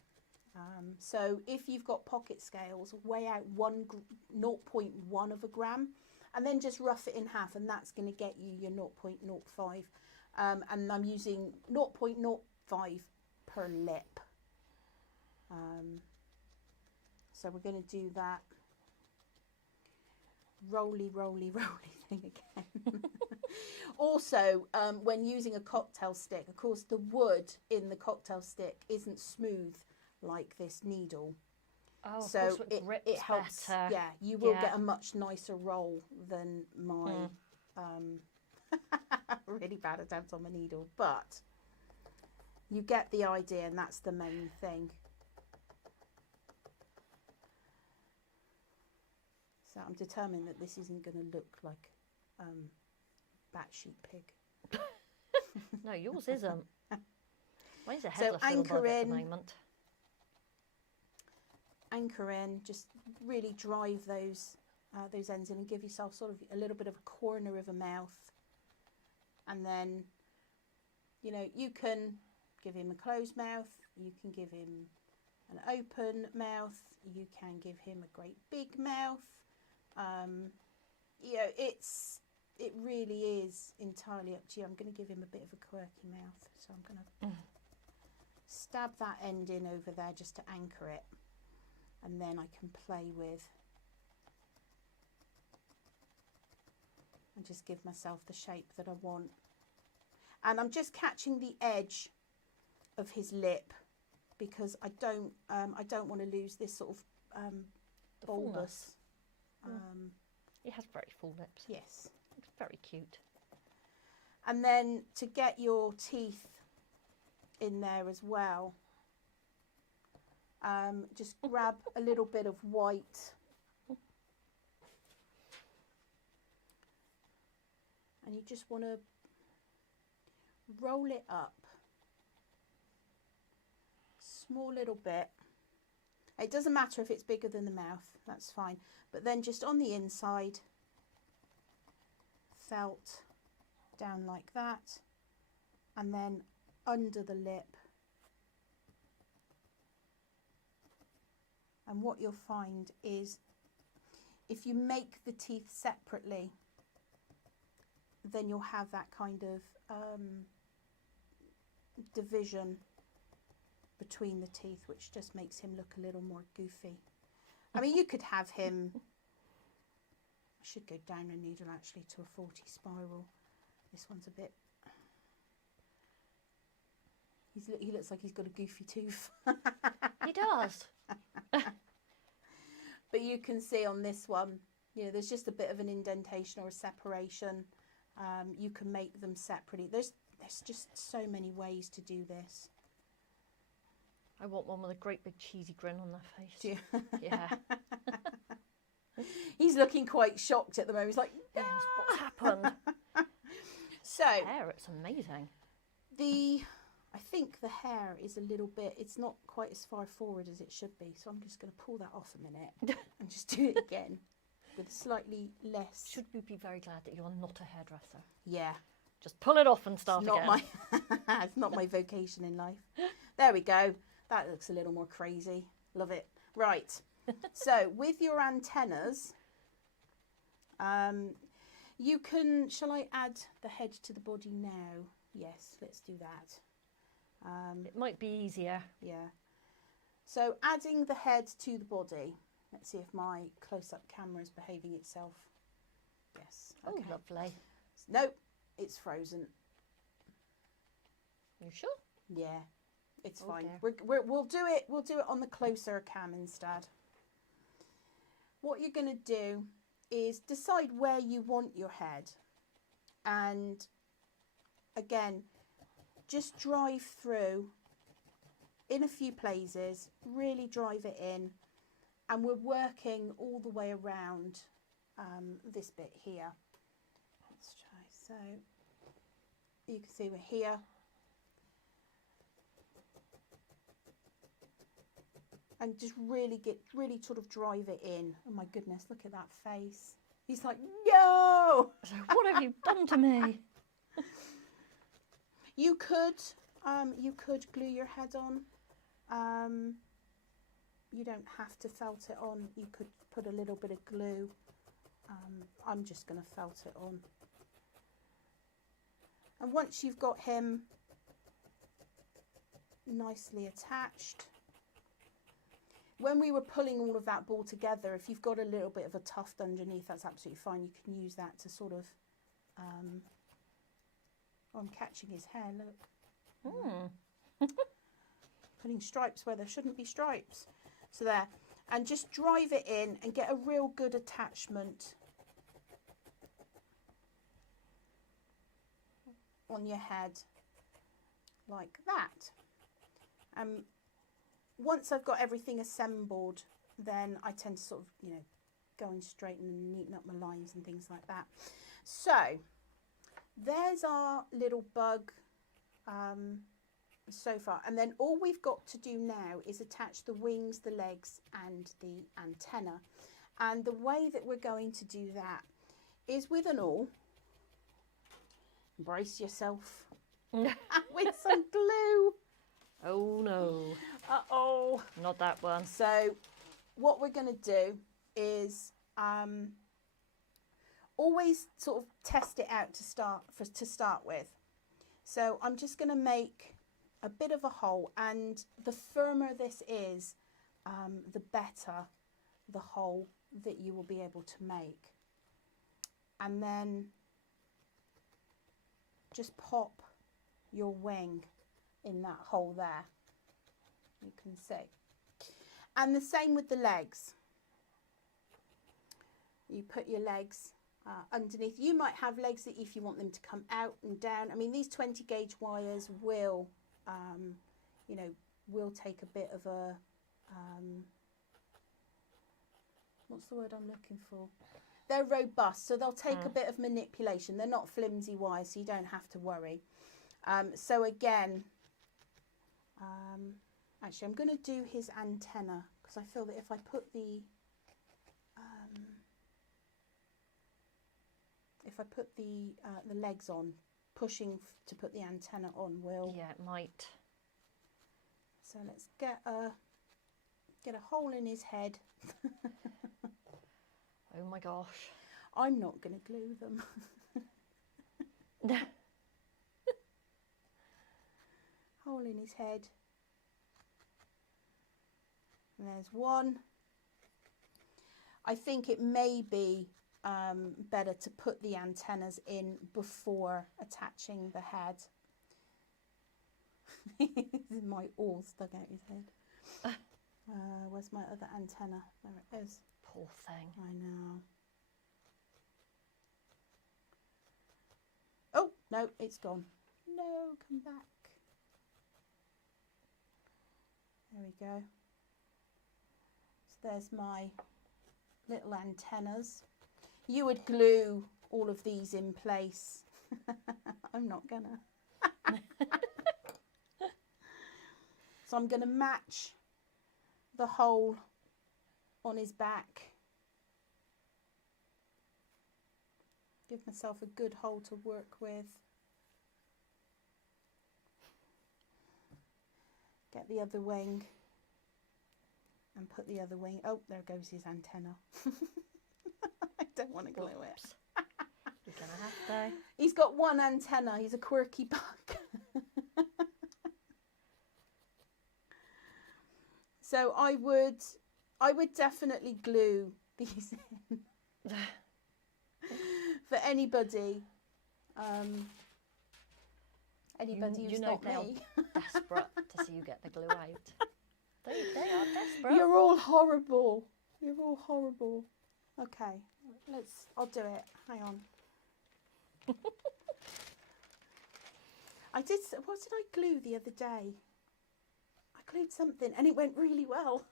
So if you've got pocket scales, weigh out 0.1 of a gram, and then just rough it in half, and that's going to get you your 0.05. And I'm using 0.05 per lip. So we're going to do that roly thing again. Also, when using a cocktail stick, of course, the wood in the cocktail stick isn't smooth like this needle. Oh, of So course, it grips it helps. better. Yeah, you will Yeah. get a much nicer roll than my really bad attempt on the needle, but you get the idea, and that's the main thing. So I'm determined that this isn't going to look like batshit pig. No, yours isn't. Mine's a So headless little anchor bug at in. the moment. Anchor in, just really drive those ends in, and give yourself sort of a little bit of a corner of a mouth. And then, you know, you can give him a closed mouth, you can give him an open mouth, you can give him a great big mouth. You know, it really is entirely up to you. I'm going to give him a bit of a quirky mouth, so I'm going to stab that end in over there just to anchor it, and then I can play with and just give myself the shape that I want. And I'm just catching the edge of his lip, because I don't want to lose this sort of bulbous. He has very full lips. Yes. It's very cute. And then to get your teeth in there as well, just grab a little bit of white and you just want to roll it up small little bit. It doesn't matter if it's bigger than the mouth, that's fine, but then just on the inside, felt down like that, and then under the lip. And what you'll find is if you make the teeth separately, then you'll have that kind of division between the teeth, which just makes him look a little more goofy. I mean, you could have him, I should go down a needle actually to a 40 spiral. This one's a bit, he looks like he's got a goofy tooth. He does. But you can see on this one, you know, there's just a bit of an indentation or a separation. You can make them separately. There's just so many ways to do this. I want one with a great big cheesy grin on their face. Do you? Yeah. He's looking quite shocked at the moment. He's like, Yes, what's happened? so Hair, it's amazing. I think the hair is a little bit, it's not quite as far forward as it should be. So I'm just going to pull that off a minute and just do it again with slightly less. Should we be very glad that you are not a hairdresser? Yeah. Just pull it off and start It's not again. it's not my vocation in life. There we go. That looks a little more crazy. Love it. Right. So with your antennas, you can, shall I add the head to the body now? Yes, let's do that. It might be easier. Yeah. So adding the head to the body. Let's see if my close-up camera is behaving itself. Yes. Okay. Oh, lovely. Nope, it's frozen. You sure? Yeah, it's fine. dear. We'll do it. We'll do it on the closer cam instead. What you're going to do is decide where you want your head, and again, just drive through in a few places. Really drive it in, and we're working all the way around this bit here. Let's try. So you can see we're here. And just really sort of drive it in. Oh my goodness, look at that face. He's like, no! So what have you done to me? You could glue your head on. You don't have to felt it on. You could put a little bit of glue. I'm just going to felt it on. And once you've got him nicely attached, when we were pulling all of that ball together, if you've got a little bit of a tuft underneath, that's absolutely fine. You can use that to sort of, oh, I'm catching his hair, look. Putting stripes where there shouldn't be stripes. So there, and just drive it in and get a real good attachment on your head like that. Once I've got everything assembled, then I tend to sort of, you know, go and straighten and neaten up my lines and things like that. So there's our little bug so far. And then all we've got to do now is attach the wings, the legs and the antenna. And the way that we're going to do that is with an awl. Brace yourself. With some glue. Oh no. Uh-oh. Not that one. So what we're going to do is always sort of test it out to start with. So I'm just going to make a bit of a hole, and the firmer this is, the better the hole that you will be able to make. And then just pop your wing in that hole there, you can see. And the same with the legs. You put your legs underneath. You might have legs that if you want them to come out and down. I mean, these 20 gauge wires will, you know, will take a bit of a, what's the word I'm looking for? They're robust, so they'll take a bit of manipulation. They're not flimsy wires, so you don't have to worry. So again, actually I'm going to do his antenna, because I feel that if I put the legs on, pushing to put the antenna on will. Yeah, it might. So let's get a hole in his head. Oh my gosh. I'm not going to glue them. Hole in his head. And there's one. I think it may be better to put the antennas in before attaching the head. My all stuck out his head. Where's my other antenna? There it is. Poor thing. I know. Oh, no, it's gone. No, come back. There we go. So there's my little antennas. You would glue all of these in place. I'm not gonna. So I'm gonna match the hole on his back. Give myself a good hole to work with. Get the other wing and put the other wing. Oh, there goes his antenna. I don't want to glue it. You're gonna have to. He's got one antenna. He's a quirky bug. So I would definitely glue these in. For anybody who's not me. Desperate to see you get the glue out. They are desperate. You're all horrible. You're all horrible. Okay, I'll do it. Hang on. What did I glue the other day? I glued something and it went really well.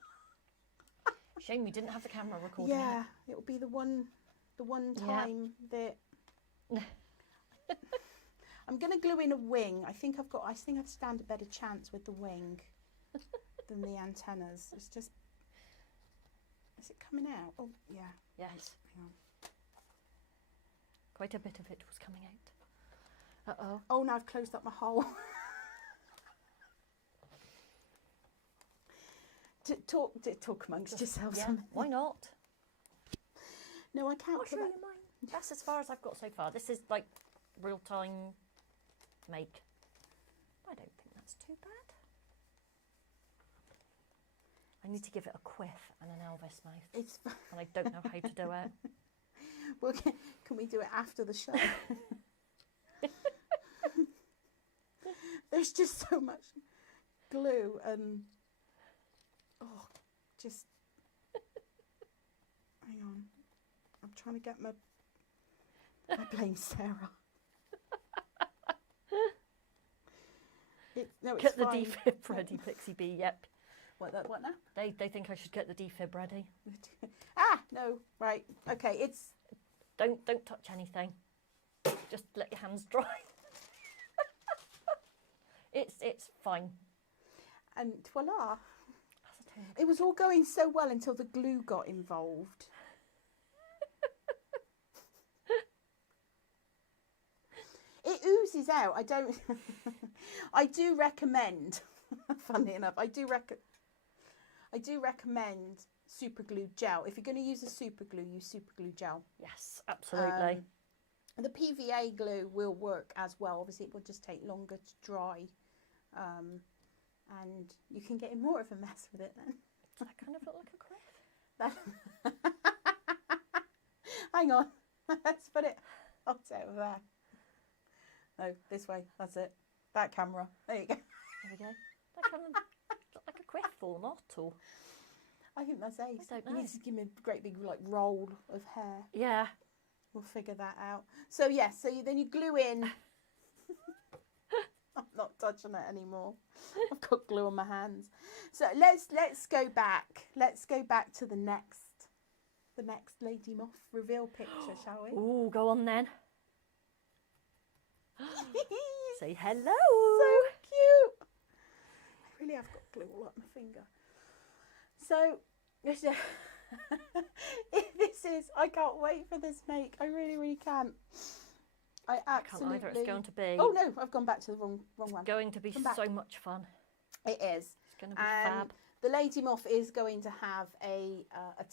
Shame we didn't have the camera recording. Yeah, it'll be the one time that I'm gonna glue in a wing. I think I stand a better chance with the wing than the antennas. It's just, is it coming out? Oh yeah. Yes. Hang on. Quite a bit of it was coming out. Uh-oh. Oh, now I've closed up my hole. Talk amongst yourselves. Yeah, why not? No, I can't. I'll show you mine. That's as far as I've got so far. This is like real-time make. I don't think that's too bad. I need to give it a quiff and an Elvis mouth. It's fine. And I don't know how to do it. Well, can we do it after the show? There's just so much glue and just hang on. I'm trying to get my. I blame Sarah. It's Get the fine. defib ready, Pixie Bee. Yep. What now? They think I should get the defib ready. No, right. Okay, it's. Don't touch anything. Just let your hands dry. It's fine. And voila. It was all going so well until the glue got involved. It oozes out. I do recommend. Funny enough, I do recommend super glue gel. If you're going to use a super glue, use super glue gel. Yes, absolutely. The PVA glue will work as well. Obviously, it will just take longer to dry, and you can get in more of a mess with it then. Does that kind of look like a quiff? Hang on, let's put it out over there. No, this way. That's it. That camera. There you go. There we go. That kind of look like a quiff or not, or I think that's ace. I don't know. You need to give me a great big roll of hair. Yeah. We'll figure that out. So yes, then you glue in. I'm not touching it anymore. I've got glue on my hands. So let's go back. Let's go back to the next Lady Moth reveal picture, shall we? Oh, go on then. Say hello. So cute. I really have got glue all up my finger. So this is, I can't wait for this make. I really, really can't. I can't absolutely. either. It's going to be. Oh no, I've gone back to the wrong one. Going to be so much fun. It is. It's going to be fab. The Lady Moth is going to have a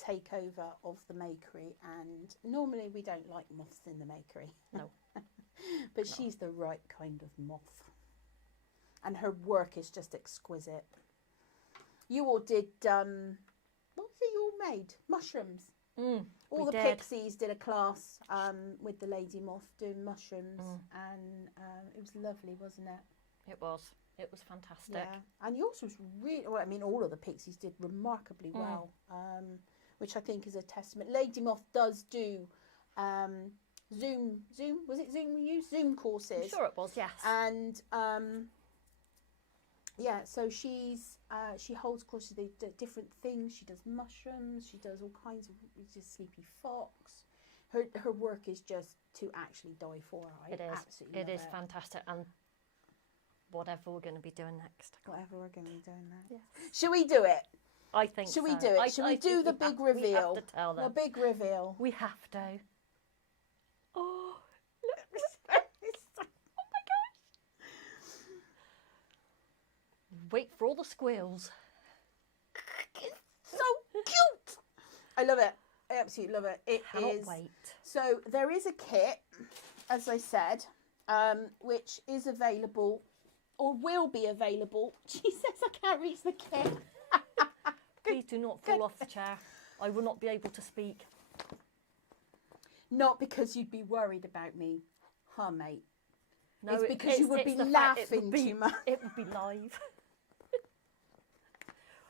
takeover of the Makery, and normally we don't like moths in the Makery. No. But she's the right kind of moth. And her work is just exquisite. You all did, what was it you all made? Mushrooms. All the Pixies did a class with the Lady Moth doing mushrooms, and it was lovely, wasn't it? It was. It was fantastic. Yeah, and yours was really, well, I mean, all of the Pixies did remarkably well, which I think is a testament. Lady Moth does do Zoom, was it Zoom we used? Zoom courses. I'm sure it was, yes. And yeah, so she holds courses, they do different things. She does mushrooms, she does all kinds of, just Sleepy Fox. Her work is just to actually die for. It is. Absolutely It is love fantastic. And whatever we're going to be doing next. Whatever we're going to be doing next. Yeah. Should we do it? I think Should so. we do it? Should we do the big reveal? We have to tell them. The big reveal. We have to. Oh, look. Oh my gosh. Wait for all the squeals. So cute. I love it. I absolutely love it. It Cannot is. wait. So there is a kit, as I said, which is available or will be available. She says I can't reach the kit. Please do not fall off the chair. I will not be able to speak. Not because you'd be worried about me, huh, mate? No, it's because you would be laughing too much. It would be live.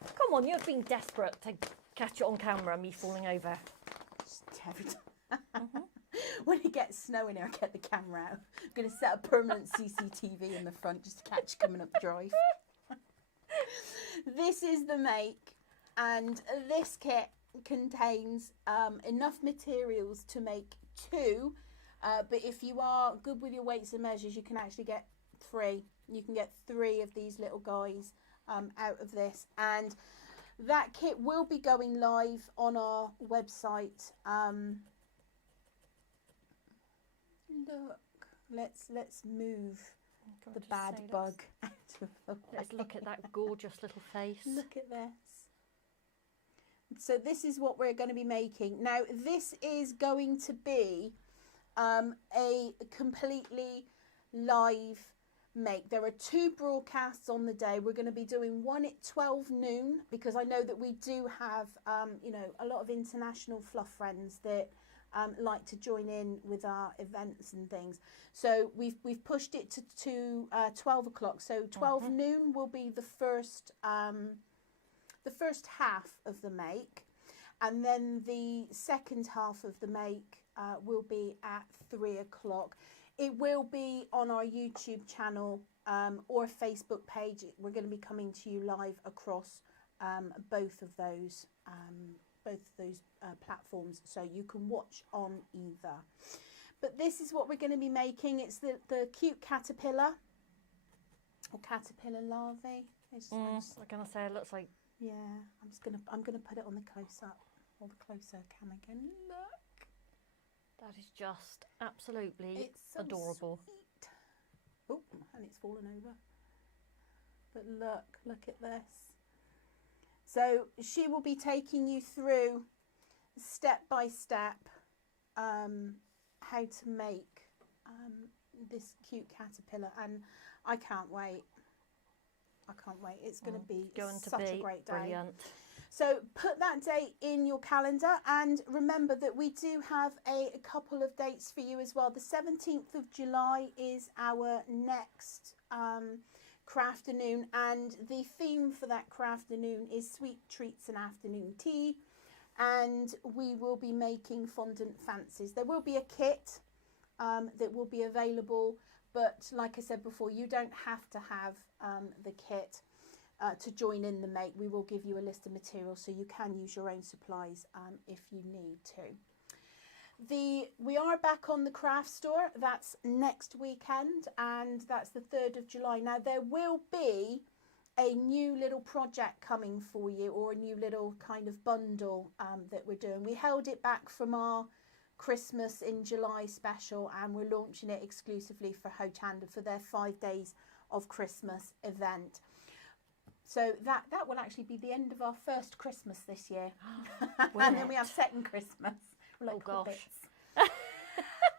Come on, you've been desperate to catch it on camera, me falling over. Just every time. When it gets snow in here, I get the camera out. I'm going to set a permanent CCTV in the front just to catch coming up the drive. This is the make, and this kit contains enough materials to make 2, but if you are good with your weights and measures, you can actually get 3. You can get 3 of these little guys out of this, and that kit will be going live on our website. Look, let's move the bad bug out of the way. Let's look at that gorgeous little face. Look at this. So this is what we're going to be making. Now this is going to be a completely live make. There are 2 broadcasts on the day. We're going to be doing one at 12 noon because I know that we do have you know, a lot of international fluff friends that like to join in with our events and things. So we've pushed it to 12 o'clock. So 12 noon will be the first half of the make, and then the second half of the make will be at 3 o'clock. It will be on our YouTube channel or Facebook page. We're going to be coming to you live across both of those platforms, so you can watch on either. But this is what we're going to be making. It's the cute caterpillar or caterpillar larvae. I'm going to say it looks like. Yeah, I'm gonna put it on the close up or the closer cam again. Look, That is just absolutely it's so adorable. Sweet. Oh, and it's fallen over. But look at this. So she will be taking you through step by step how to make this cute caterpillar, and I can't wait. I can't wait. It's going to be such a great day. Brilliant. So put that date in your calendar, and remember that we do have a couple of dates for you as well. The 17th of July is our next Crafternoon, and the theme for that Crafternoon is sweet treats and afternoon tea, and we will be making fondant fancies. There will be a kit that will be available, but like I said before, you don't have to have the kit to join in the make. We will give you a list of materials so you can use your own supplies if you need to. We are back on the craft store. That's next weekend, and that's the 3rd of July. Now there will be a new little project coming for you, or a new little kind of bundle that we're doing. We held it back from our Christmas in July special, and we're launching it exclusively for Ho Chanda for their 5 days of Christmas event. So that will actually be the end of our first Christmas this year. And then we have second Christmas. We're like, oh gosh.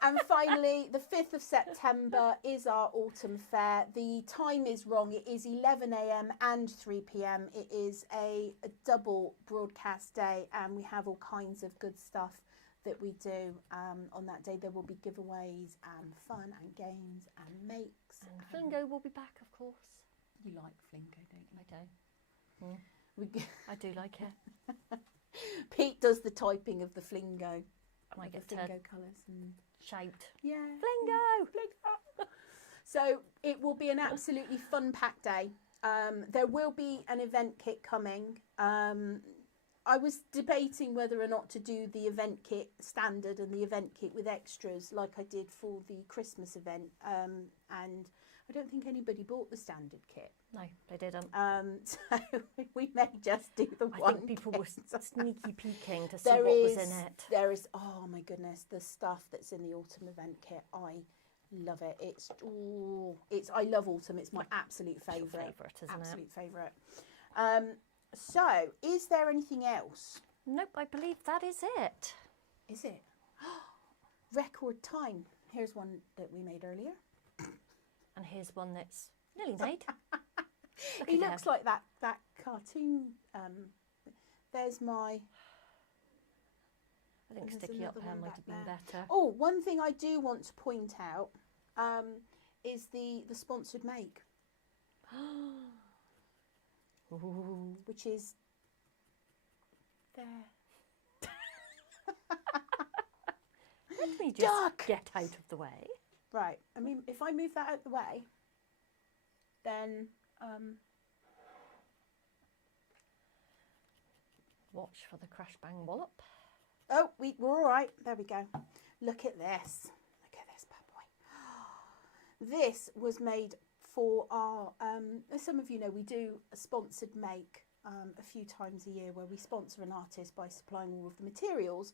And finally, the 5th of September is our autumn fair. The time is wrong. It is 11 a.m. and 3 p.m. It is a double broadcast day, and we have all kinds of good stuff that we do on that day. There will be giveaways and fun and games and makes. And Flingo will be back, of course. You like Flingo, don't you? I do. I do like it. Pete does the typing of the Flingo. And I get the to Flingo colours and shout. yeah, Flingo! Flingo. So it will be an absolutely fun-packed day. There will be an event kit coming. I was debating whether or not to do the event kit standard and the event kit with extras like I did for the Christmas event. And I don't think anybody bought the standard kit. No, they didn't. So we may just do the one. I think people were sneaky peeking to see There what was is- in it. There is, oh my goodness, the stuff that's in the autumn event kit. I love it. It's I love autumn. It's my absolute It's your favourite. favourite, isn't it? Absolute favourite. So, is there anything else? Nope, I believe that is it. Is it? Record time. Here's one that we made earlier. And here's one that's nearly made. He looks like that cartoon. There's my... I think There's sticky up another here one might back have been there. better. Oh, one thing I do want to point out is the sponsored make, Ooh. which is there. Let me just Duck! get out of the way. Right. I mean, if I move that out of the way, then Watch for the crash bang wallop. oh, we're all right. There we go. Look at this. Look at this bad boy. This was made for our. As some of you know, we do a sponsored make a few times a year where we sponsor an artist by supplying all of the materials.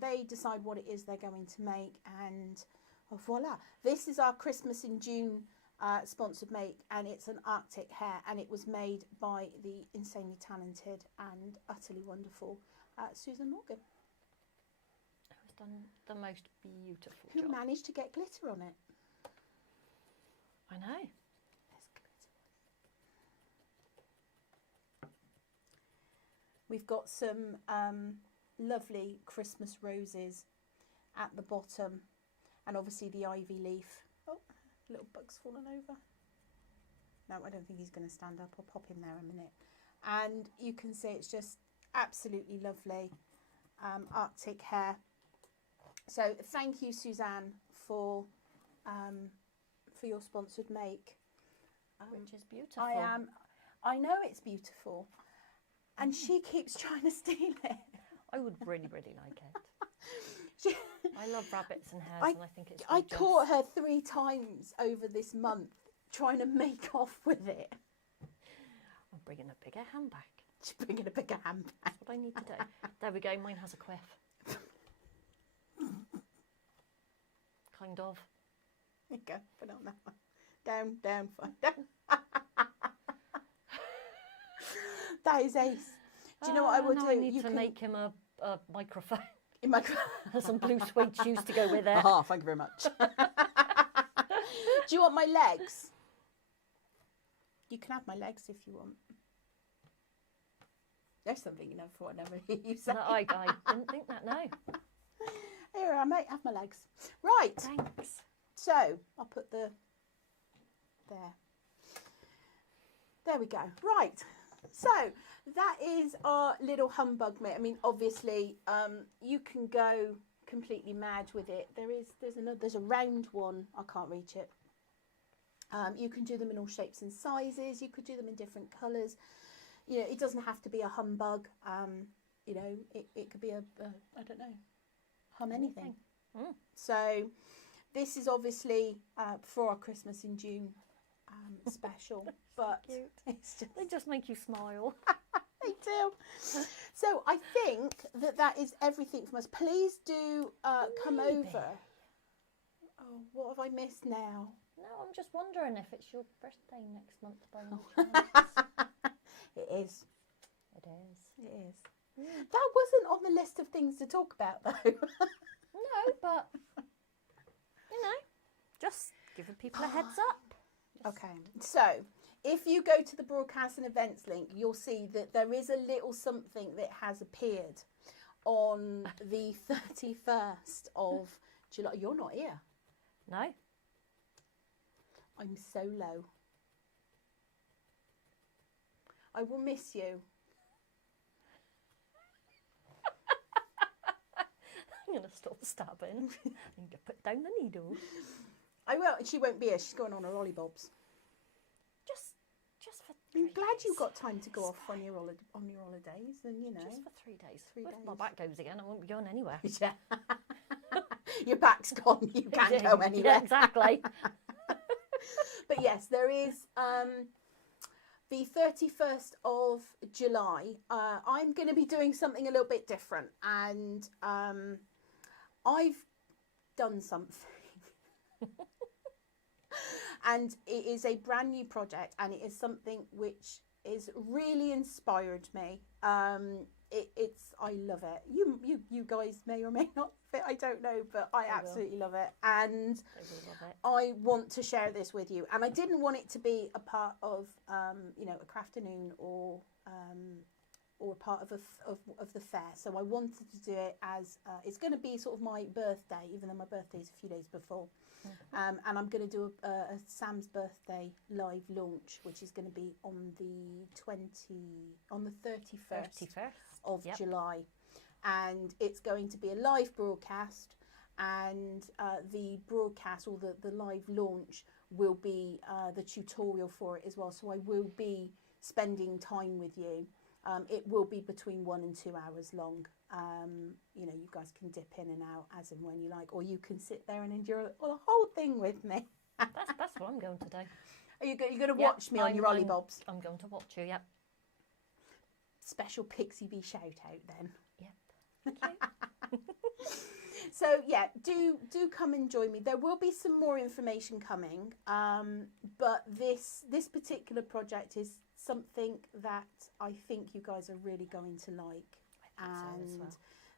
They decide what it is they're going to make, and voila. This is our Christmas in June sponsored make, and it's an Arctic hare, and it was made by the insanely talented and utterly wonderful Susan Morgan, Who's done the most beautiful who job. managed to get glitter on it. I know. There's glitter. We've got some lovely Christmas roses at the bottom, and obviously the ivy leaf. Oh, little bug's fallen over. No, I don't think he's going to stand up. I'll pop him there in a minute. And you can see it's just absolutely lovely Arctic hare. So thank you, Suzanne, for your sponsored make. Which is beautiful. I know it's beautiful, and she keeps trying to steal it. I would really, really like it. She, I love rabbits and hares, and I think it's I gorgeous. caught her 3 times over this month trying to make off with it. I'm bringing a bigger handbag. She's bringing a bigger handbag. That's what I need to do. There we go. Mine has a quiff. Kind of. There you go. Put it on that one. Down, down, fine. Down. That is ace. Do you know what I would now do? I need You to can- make him a microphone. in my And some blue suede shoes to go with it. thank you very much. Do you want my legs? You can have my legs if you want. There's something you never thought I'd never hear you say. No, I didn't think that, no. Here, I might have my legs. Right. Thanks. So I'll put the there. There we go. Right. So that is our little humbug mate. I mean, obviously, you can go completely mad with it. There's a round one. I can't reach it. You can do them in all shapes and sizes. You could do them in different colours. You know, it doesn't have to be a humbug. You know, it could be a I don't know, hum anything. Mm. So this is obviously for our Christmas in June special, but Cute. it's just They just make you smile. They do. So I think that is everything from us. Please do come over. Oh, what have I missed now? No, I'm just wondering if it's your birthday next month by any chance. It is. It is. It is. That wasn't on the list of things to talk about, though. No, but, you know, just giving people a heads up. Okay, so if you go to the broadcast and events link, you'll see that there is a little something that has appeared on the 31st of July. You're not here. No. I'm so low. I will miss you. I'm going to stop stabbing and put down the needle. I will. She won't be here. She's going on her lollipobs. Just for 3 I'm glad days. you've got time to go off on your holidays, and you know. Just for 3 days. 3 days. If my back goes again, I won't be going anywhere. Yeah. Your back's gone. You can't go anywhere. Yeah, exactly. But yes, there is the 31st of July. I'm going to be doing something a little bit different, and I've done something. And it is a brand new project, and it is something which is really inspired me. I love it. You guys may or may not love it, I don't know, but I absolutely love it, and I want to share this with you. And I didn't want it to be a part of you know, a Crafternoon or part of the fair. So I wanted to do it as it's going to be sort of my birthday, even though my birthday is a few days before. And I'm going to do a Sam's birthday live launch, which is going to be on the 31st of July, and it's going to be a live broadcast, and the broadcast or the live launch will be the tutorial for it as well. So I will be spending time with you. It will be between 1 and 2 hours long. You know, you guys can dip in and out as and when you like, or you can sit there and endure the whole thing with me. That's what I'm going to do. Are you going to watch me on your lollipobs? I'm going to watch you, yep. Special Pixie Bee shout out then. Yep. Thank you. So yeah, do come and join me. There will be some more information coming, but this particular project is something that I think you guys are really going to like, and so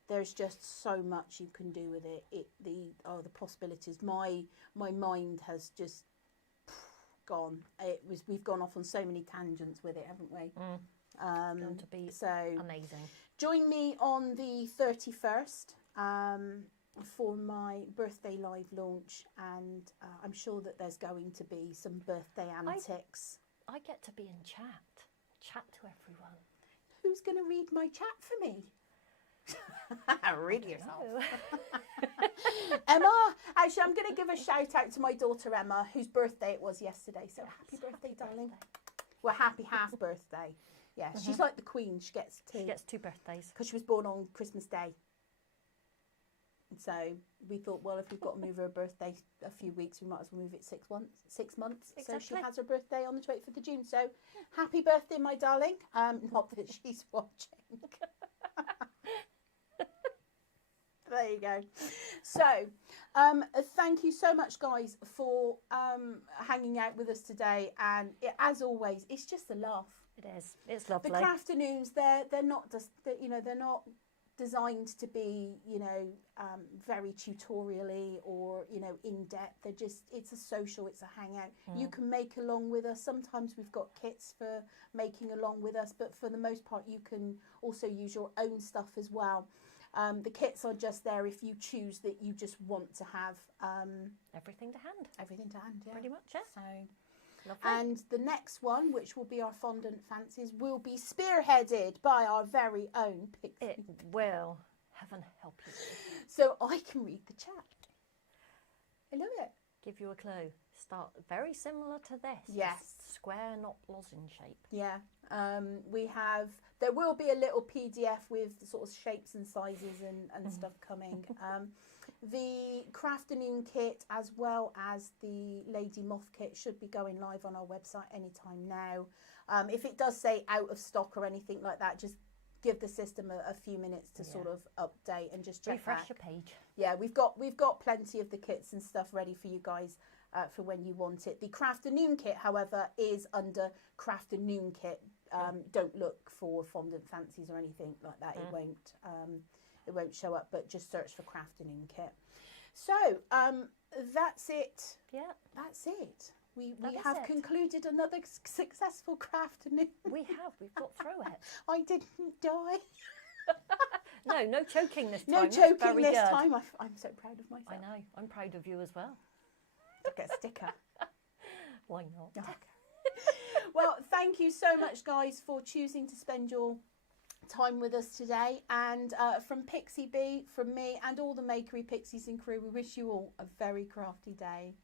there's just so much you can do with it. The possibilities. My mind has just gone. We've gone off on so many tangents with it, haven't we? It's going to be amazing. Join me on the 31st for my birthday live launch, and I'm sure that there's going to be some birthday antics. I get to be in chat to everyone. Who's going to read my chat for me? Read yourself. Emma, actually, I'm going to give a shout out to my daughter Emma, whose birthday it was yesterday. So happy birthday, darling. Well, happy half birthday. Yeah, she's like the queen. She gets 2. She gets 2 birthdays. Because she was born on Christmas Day. So we thought, well, if we've got to move her birthday a few weeks, we might as well move it 6 months. Exactly. So she has her birthday on the 25th of June. So happy birthday, my darling. Not that she's watching. There you go. So thank you so much, guys, for hanging out with us today. And as always, it's just a laugh. It is. It's lovely. The Crafternoons, they're not just, they're not designed to be, very tutorially or, in depth. They're just, it's a social, it's a hangout. You can make along with us. Sometimes we've got kits for making along with us, but for the most part, you can also use your own stuff as well. The kits are just there if you choose that you just want to have everything to hand. Everything to hand, yeah. Pretty much, yeah. So, lovely. and the next one, which will be our fondant fancies, will be spearheaded by our very own Pixie. It will. Heaven help you. So I can read the chat. I love it. Give you a clue. Start very similar to this. Yes. Just square, not lozenge shape. Yeah. There will be a little PDF with sort of shapes and sizes and stuff coming. The Crafternoon kit as well as the Lady Moth kit should be going live on our website anytime now. If it does say out of stock or anything like that, just give the system a few minutes to sort of update and just check refresh back. your page. Yeah, we've got plenty of the kits and stuff ready for you guys for when you want it. The Crafternoon kit, however, is under Crafternoon kit. Don't look for fondant fancies or anything like that. It won't show up, but just search for Crafternoon kit. So that's it. Yeah, that's it. We That is have it. concluded another successful Crafternoon. we have. We've got through it. I didn't die. No choking this time. No That's choking very this good. time. I'm so proud of myself. I know. I'm proud of you as well. I'll get a sticker. Why not? Okay. Well, thank you so much, guys, for choosing to spend your time with us today. And from Pixie Bee, from me, and all the Makery Pixies and crew, we wish you all a very crafty day.